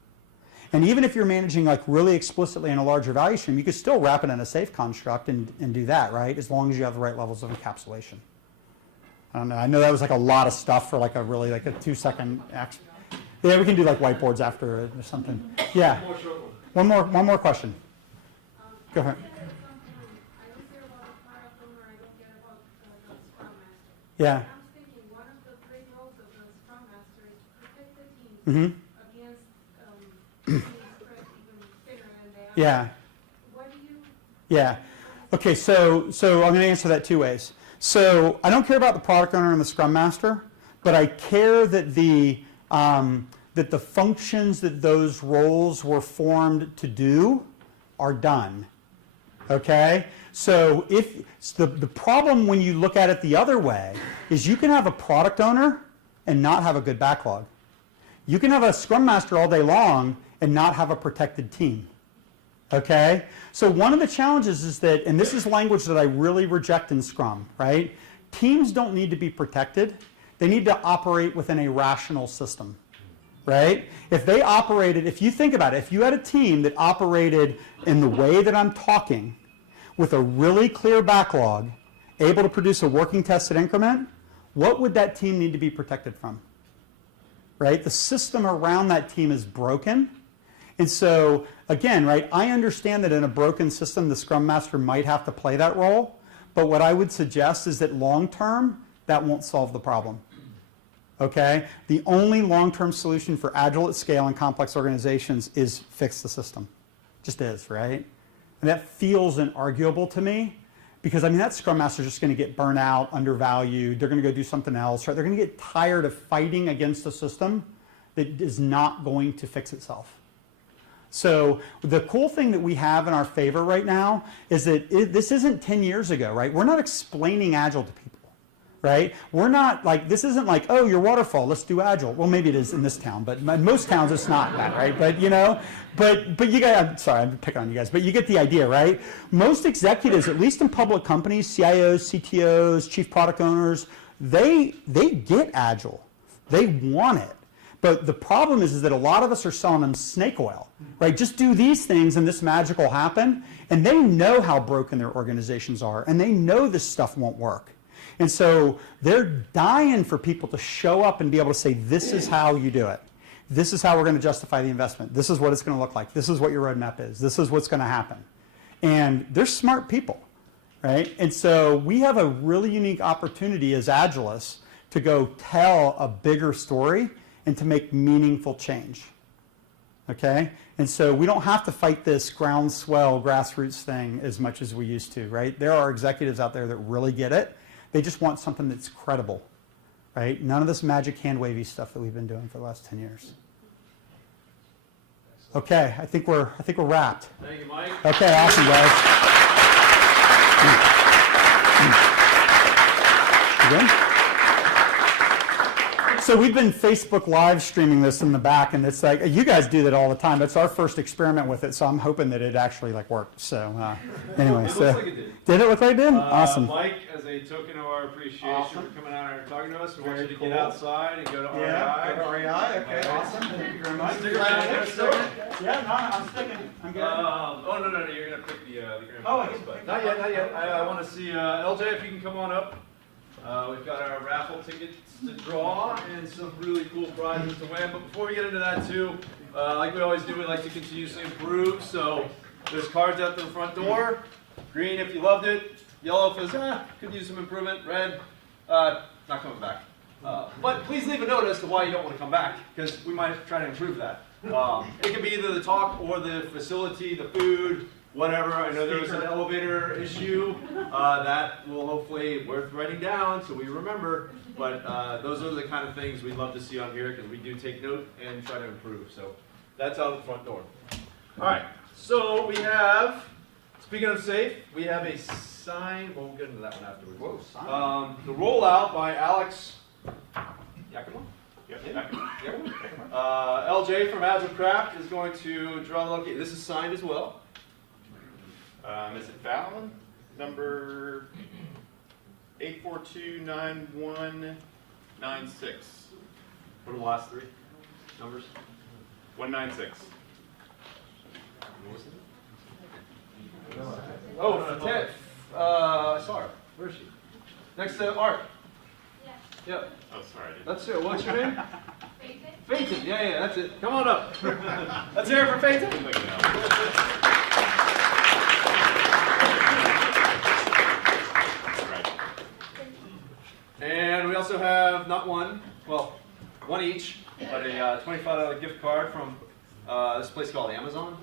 And even if you're managing like really explicitly in a larger value stream, you could still wrap it in a safe construct and do that, right? As long as you have the right levels of encapsulation. I don't know. I know that was like a lot of stuff for like a really like a 2-second action. Yeah, we can do like whiteboards after it or something. Yeah. One more question. Go ahead. Yeah. I'm thinking one of the great roles of the Scrum Master is to protect the team against even thinner than they are. Yeah. What do you? Yeah. Okay, so I'm going to answer that 2 ways. So I don't care about the product owner and the Scrum Master, but I care that the functions that those roles were formed to do are done. Okay? So the problem when you look at it the other way is you can have a product owner and not have a good backlog. You can have a Scrum Master all day long and not have a protected team. Okay? So one of the challenges is that, and this is language that I really reject in Scrum, right? Teams don't need to be protected. They need to operate within a rational system. right? If they operated, if you think about it, if you had a team that operated in the way that I'm talking, with a really clear backlog, able to produce a working tested increment, what would that team need to be protected from? Right? The system around that team is broken. And so, again, right, I understand that in a broken system, the Scrum Master might have to play that role. But what I would suggest is that long term, that won't solve the problem. Okay? The only long-term solution for Agile at scale and complex organizations is fix the system. Just is, right? And that feels inarguable to me because, I mean, that Scrum Master is just going to get burnt out, undervalued. They're going to go do something else, right? They're going to get tired of fighting against a system that is not going to fix itself. So the cool thing that we have in our favor right now is that this isn't 10 years ago, right? We're not explaining Agile to people, right? We're not like, this isn't like, oh, your waterfall, let's do Agile. Well, maybe it is in this town, but in most towns it's not that, right? But you know, but you guys, I'm sorry, I'm picking on you guys, but you get the idea, right? Most executives, at least in public companies, CIOs, CTOs, chief product owners, they get Agile. They want it. But the problem is that a lot of us are selling them snake oil, right? Just do these things and this magic will happen. And they know how broken their organizations are, and they know this stuff won't work. And so they're dying for people to show up and be able to say, this is how you do it. This is how we're going to justify the investment. This is what it's going to look like. This is what your roadmap is. This is what's going to happen. And they're smart people, right? And so we have a really unique opportunity as Agilists to go tell a bigger story and to make meaningful change, okay? And so we don't have to fight this groundswell, grassroots thing as much as we used to, right? There are executives out there that really get it. They just want something that's credible, right? None of this magic hand-wavy stuff that we've been doing for the last 10 years. Okay, I think we're wrapped. Thank you, Mike. Okay, awesome, guys. You good? So we've been Facebook live streaming this in the back, and it's like, you guys do that all the time. It's our first experiment with it, so I'm hoping that it actually like worked. So anyway, It so looks like it did. Did it look like it did? Awesome. Mike, as a token of our appreciation Awesome. for coming out here and talking to us, we want Very you to cool. get outside and go to REI. Yeah, go to REI. Okay, All right. awesome. Thank you very much. Stick around for a second. Yeah, no, I'm sticking. I'm good. Oh, no, you're going to pick the grand Oh, I prize, get to but pick not the yet, prize. not yet. I want to see, LJ, if you can come on up. We've got our raffle tickets to draw and some really cool prizes to win. But before we get into that too, like we always do, we like to continuously improve. So there's cards out the front door. Green if you loved it. Yellow if it's, could use some improvement. Red, not coming back. But please leave a note as to why you don't want to come back, because we might try to improve that. It can be either the talk or the facility, the food, whatever. I know there was an elevator issue that will hopefully worth writing down so we remember. But those are the kind of things we'd love to see on here, because we do take note and try to improve. So that's out the front door. All right. So we have, speaking of safe, we have a sign. Well, we'll get into that one afterwards. Whoa, sign. The rollout by Alex Yakima. LJ from Agile Craft is going to draw the location. This is signed as well. Is it Fallon? Number 8429196. What are the last three numbers? 196. Oh, Ted. I saw her. Where is she? Next to Art. Yep. Oh, sorry. I didn't- That's it. What's your name? Phaeton? Phaeton. Yeah, that's it. Come on up. Let's hear it for Phaeton. Look it up. Right. And we also have not one, well, one each, but a $25 gift card from this place called Amazon.